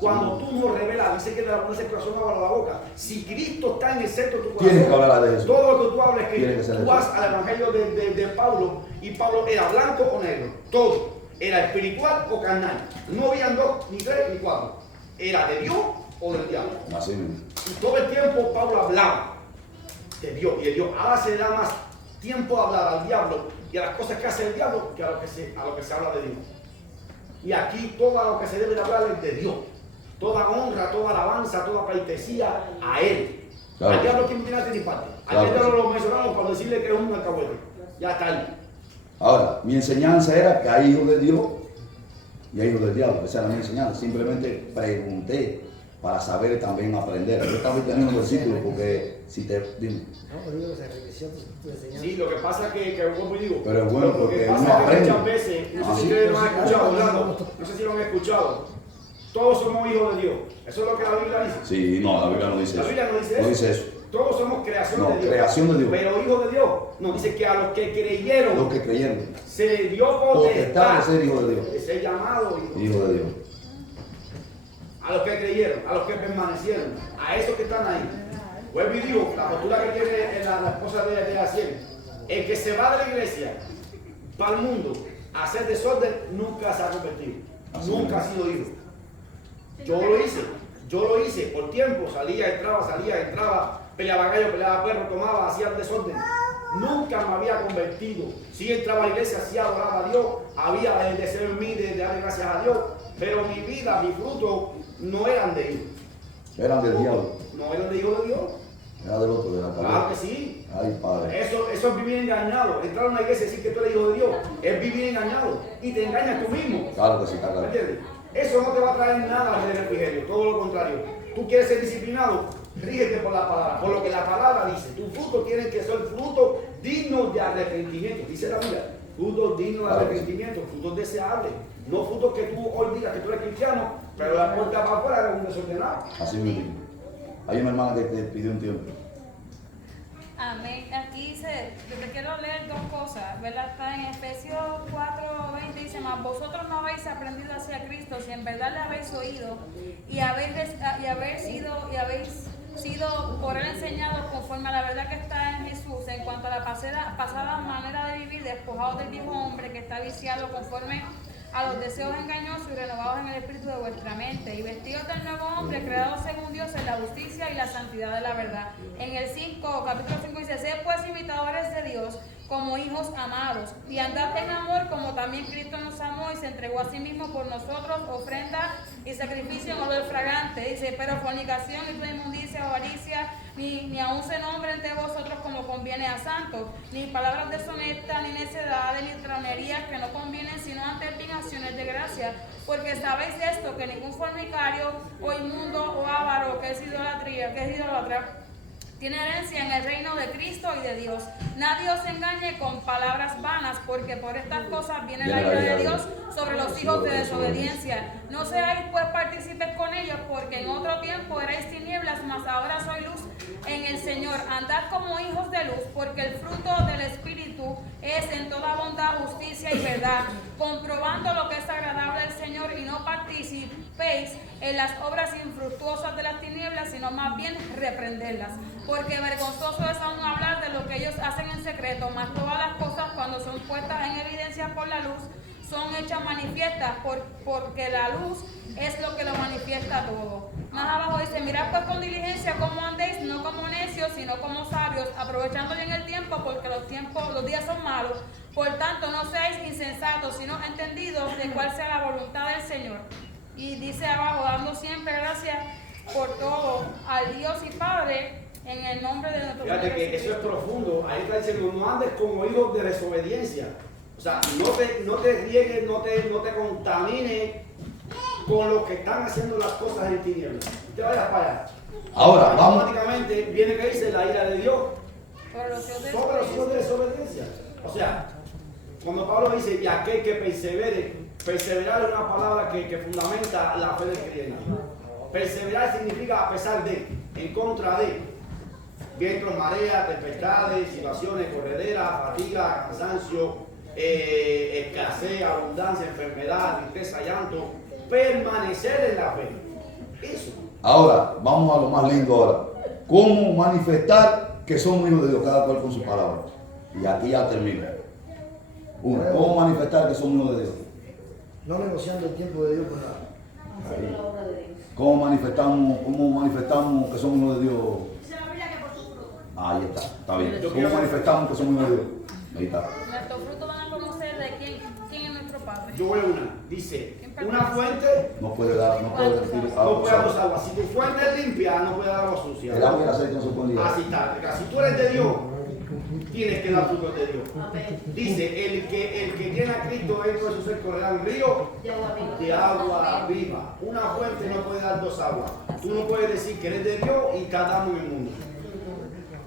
Cuando tú no revelas, dice que de la abundancia del corazón habla la boca. Si Cristo está en el centro de tu corazón, tienes que hablar de eso. Todo lo que tú hables, que tú vas al evangelio de Pablo, y Pablo era blanco o negro, todo. Era espiritual o carnal. No habían dos, ni tres, ni cuatro. Era de Dios o del diablo. Así mismo. Y todo el tiempo Pablo hablaba de Dios y de Dios. Ahora se le da más tiempo a hablar al diablo y a las cosas que hace el diablo que a lo que se habla de Dios. Y aquí todo lo que se debe de hablar es de Dios. Toda honra, toda alabanza, toda pleitesía a Él. Claro. Al diablo, ¿quién tiene ni parte? Al diablo lo mencionamos para decirle que es un alcahuete. Ya está ahí. Ahora, mi enseñanza era que hay hijos de Dios y hay hijos del diablo. Esa era mi enseñanza. Simplemente pregunté para saber también aprender. Yo también tenía un versículo porque si te... Dime. No, digo que se enriqueció tu enseñanza. Sí, lo que pasa es que como digo, pero es bueno porque pasa uno aprende. Muchas veces, no sé si ustedes lo han escuchado hablando, no sé si lo han escuchado. Todos somos hijos de Dios. Eso es lo que la Biblia dice. Sí, no, la Biblia no dice eso. La Biblia no dice eso. No dice eso. Todos somos creación de Dios. Creación de Dios. Pero hijos de Dios. No, dice que a los que creyeron. Los que creyeron. Se les dio potestad de ser hijo de Dios. De ser llamado hijo de Dios. A los que creyeron, a los que permanecieron, a esos que están ahí. Vuelvo y digo, la postura que tiene la esposa de Asiel, el que se va de la iglesia para el mundo a hacer desorden, nunca se ha convertido. Nunca ha sido hijo. Yo lo hice por tiempo, salía, entraba, peleaba gallo, peleaba perro, tomaba, hacía el desorden. Nunca me había convertido. Sí entraba a la iglesia, sí adoraba a Dios, había el deseo en mí de darle gracias a Dios, pero mi vida, mi fruto, no eran de Dios. Eran del diablo. No eran de hijo de Dios. Era del otro, de la palabra. Claro que sí. Ay, Padre. Eso es vivir engañado. Entrar a una iglesia y decir que tú eres hijo de Dios es vivir engañado. Y te engañas tú mismo. Claro que sí, está claro. ¿Entiendes? Eso no te va a traer nada del refrigerio, todo lo contrario. Tú quieres ser disciplinado, rígete por la palabra, por lo que la palabra dice. Tus frutos tienen que ser frutos dignos de arrepentimiento, dice la Biblia. Frutos dignos de arrepentimiento, frutos deseables. No frutos que tú hoy digas que tú eres cristiano, pero la puerta para afuera eres un desordenado. Así mismo. Hay una hermana que te pidió un tiempo. Amén. Aquí dice, yo te quiero leer dos cosas, ¿verdad? Está en Efesios 4:20, dice, mas vosotros no habéis aprendido hacia Cristo, si en verdad le habéis oído y habéis sido por él enseñados conforme a la verdad que está en Jesús, en cuanto a la pasada manera de vivir, despojados del viejo hombre que está viciado conforme a los deseos engañosos y renovados en el espíritu de vuestra mente, y vestidos del nuevo hombre, creado según Dios en la justicia y la santidad de la verdad. En el capítulo 5 dice, sed pues imitadores de Dios como hijos amados, y andad en amor como también Cristo nos amó y se entregó a sí mismo por nosotros, ofrenda y sacrificio en olor fragante. Dice, pero fornicación y toda inmundicia o avaricia, ni aun se nombre entre vosotros como conviene a santos, ni palabras deshonestas, ni necedades, ni tronerías que no convienen, sino antes bien acciones de gracia. Porque sabéis esto, que ningún fornicario o inmundo o avaro, que es idólatra, tiene herencia en el reino de Cristo y de Dios. Nadie os engañe con palabras vanas, porque por estas cosas viene la ira de Dios sobre los hijos de desobediencia. No seáis pues partícipes con ellos, porque en otro tiempo erais tinieblas, mas ahora sois luz en el Señor. Andad como hijos de luz, porque el fruto del Espíritu es en toda bondad, justicia y verdad, comprobando lo que es agradable al Señor, y no participéis en las obras infructuosas de las tinieblas, sino más bien reprenderlas. Porque vergonzoso es aún hablar de lo que ellos hacen en secreto, mas todas las cosas cuando son puestas en evidencia por la luz, son hechas manifiestas, porque la luz es lo que lo manifiesta todo. Más abajo dice, mirad pues con diligencia cómo andéis, no como necios, sino como sabios, aprovechando bien el tiempo, porque los días son malos. Por tanto, no seáis insensatos, sino entendidos de cuál sea la voluntad del Señor. Y dice abajo, dando siempre gracias por todo al Dios y Padre, en el nombre de nuestro Señor. Fíjate que eso es profundo. Ahí está diciendo, no andes como hijos de desobediencia. O sea, no te riegues, no te contamines con los que están haciendo las cosas en tinieblas. Te vayas para allá. Ahora, vamos. Automáticamente viene que dice la ira de Dios Sobre los hijos de desobediencia. O sea, cuando Pablo dice, y aquel que persevere, perseverar es una palabra que fundamenta la fe del creyente. Perseverar significa a pesar de, en contra de. Vientos, mareas, tempestades, situaciones, correderas, fatiga, cansancio, escasez, abundancia, enfermedad, tristeza, llanto. Permanecer en la fe. Eso. Ahora, vamos a lo más lindo ahora. ¿Cómo manifestar que somos hijos de Dios, cada cual con su palabra? Y aquí ya termino. Uno, ¿cómo manifestar que somos hijos de Dios? No negociando el tiempo de Dios con nada. Hacer la obra de Dios. ¿Cómo manifestamos que somos hijos de Dios? Dice la Biblia que por su fruto. Ahí está bien. ¿Cómo manifestamos que somos hijos de Dios? Ahí está. Nuestros frutos van a conocer de quién es nuestro Padre. Yo voy a una. Dice, una fuente No puede dar, no puede decir no puede dar agua. Si tu fuente es limpia, no puede dar agua sucia. El agua y el aceite no se pueden ligar. Así está. Si tú eres de Dios, tienes que dar frutos de Dios. Amén. Dice, el que tiene a Cristo dentro de su ser correrá un río De agua viva. de agua viva. Una fuente no puede dar dos aguas. Tú no puedes decir que eres de Dios y estás dando en el mundo.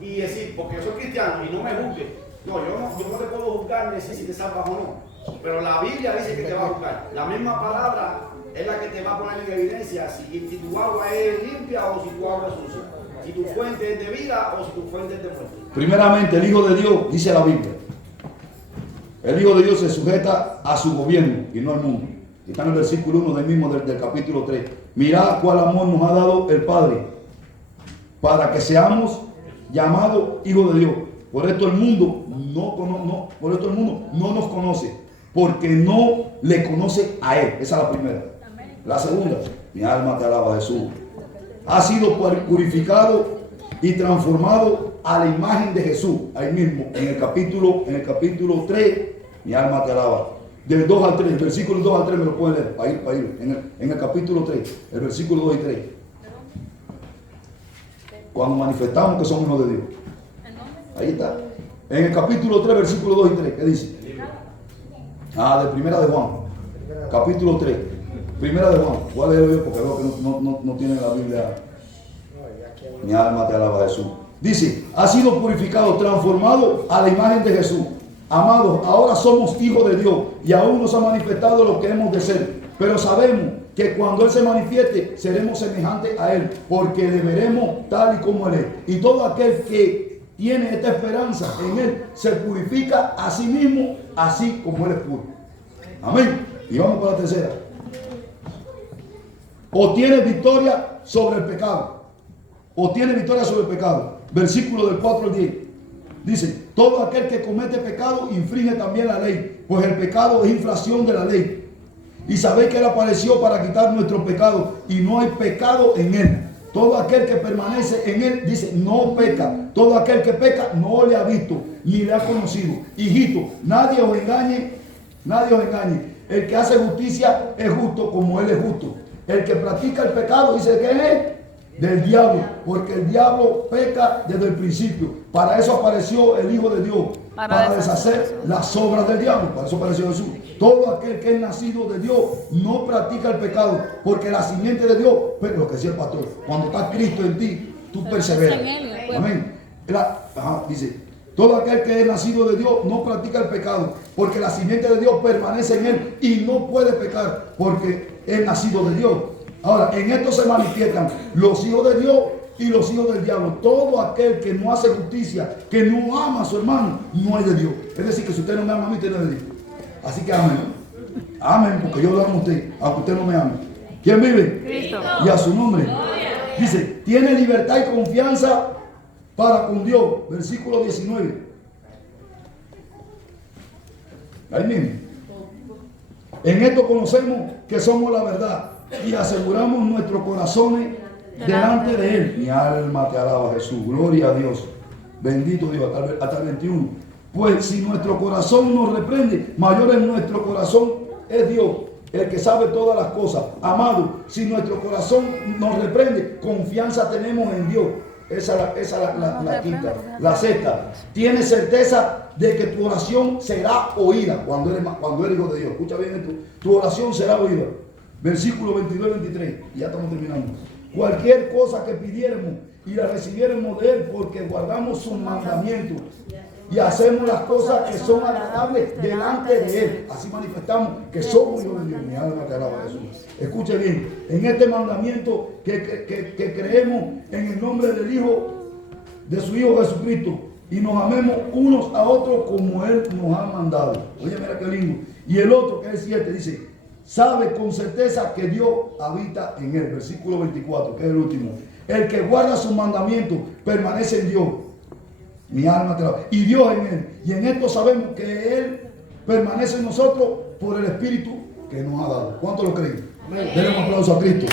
Y decir, porque yo soy cristiano y no me juzgues. No, yo no te puedo juzgar ni decir si te salvas o no. Pero la Biblia dice que te va a juzgar. La misma palabra es la que te va a poner en evidencia si tu agua es limpia o si tu agua es sucia. Si tu fuente es de vida o si tu fuente es de muerte. Primeramente, el Hijo de Dios, dice la Biblia. El Hijo de Dios se sujeta a su gobierno y no al mundo. Está en el versículo 1 del capítulo 3. Mirad cuál amor nos ha dado el Padre para que seamos llamados hijos de Dios. Por esto el mundo no nos conoce, porque no le conoce a Él. Esa es la primera. La segunda, mi alma te alaba, Jesús. Ha sido purificado y transformado a la imagen de Jesús. Ahí mismo, en el capítulo 3, mi alma te alaba. Del 2 al 3, el versículo 2 al 3 me lo pueden leer, para ir. En el capítulo 3, el versículo 2 y 3. Cuando manifestamos que somos hijos de Dios. Ahí está. En el capítulo 3, versículo 2 y 3, ¿qué dice? De primera de Juan, capítulo 3, Primera de Juan, voy a leerlo yo porque veo que no tiene la Biblia. Mi alma te alaba, Jesús. Dice, ha sido purificado, transformado a la imagen de Jesús. Amados, ahora somos hijos de Dios y aún nos ha manifestado lo que hemos de ser. Pero sabemos que cuando Él se manifieste, seremos semejantes a Él, porque le veremos tal y como Él es. Y todo aquel que tiene esta esperanza en Él, se purifica a sí mismo, así como Él es puro. Amén. Y vamos para la tercera. Obtiene victoria sobre el pecado. Obtiene victoria sobre el pecado. Versículo del 4 al 10. Dice, todo aquel que comete pecado infringe también la ley, pues el pecado es infracción de la ley. Y sabéis que Él apareció para quitar nuestro pecado y no hay pecado en Él. Todo aquel que permanece en Él, dice, no peca. Todo aquel que peca no le ha visto ni le ha conocido. Hijito, nadie os engañe. El que hace justicia es justo como Él es justo. El que practica el pecado, dice, ¿qué es? Del diablo, porque el diablo peca desde el principio. Para eso apareció el Hijo de Dios, para deshacer las obras del diablo. Para eso apareció Jesús. Todo aquel que es nacido de Dios no practica el pecado, porque la simiente de Dios, pero lo que decía el pastor, cuando está Cristo en ti, tú perseveras. Amén. Dice, todo aquel que es nacido de Dios no practica el pecado, porque la simiente de Dios permanece en él y no puede pecar, porque es nacido de Dios. Ahora, en esto se manifiestan los hijos de Dios y los hijos del diablo. Todo aquel que no hace justicia, que no ama a su hermano, no es de Dios. Es decir, que si usted no me ama a mí, usted no es de Dios. Así que amén. Amén, porque yo lo amo a usted, aunque usted no me ame. ¿Quién vive? Cristo. Y a su nombre. Dice, tiene libertad y confianza para con Dios. Versículo 19. Ahí mismo. En esto conocemos que somos la verdad y aseguramos nuestros corazones delante de Él. Mi alma te alaba, Jesús. Gloria a Dios. Bendito Dios. Hasta el 21. Pues si nuestro corazón nos reprende, mayor en nuestro corazón es Dios, el que sabe todas las cosas. Amado, si nuestro corazón nos reprende, confianza tenemos en Dios. Esa es la quinta. La sexta, tienes certeza de que tu oración será oída cuando eres hijo de Dios. Escucha bien esto. Tu oración será oída. Versículo 22 y 23. Y ya estamos terminando. Cualquier cosa que pidiéramos y la recibiéramos de Él, porque guardamos sus mandamientos y hacemos las cosas que son agradables delante de Él. Así manifestamos que somos hijos de Dios. Mi alma te alaba, Jesús. Escuche bien, en este mandamiento que creemos en el nombre del Hijo, de su Hijo Jesucristo, y nos amemos unos a otros como Él nos ha mandado. Oye, mira qué lindo. Y el otro, que es el 7, dice, sabe con certeza que Dios habita en Él. Versículo 24, que es el último. El que guarda sus mandamientos permanece en Dios. Mi alma te alaba. Y Dios en Él. Y en esto sabemos que Él permanece en nosotros por el Espíritu que nos ha dado. ¿Cuánto lo creen? Denle un aplauso a Cristo.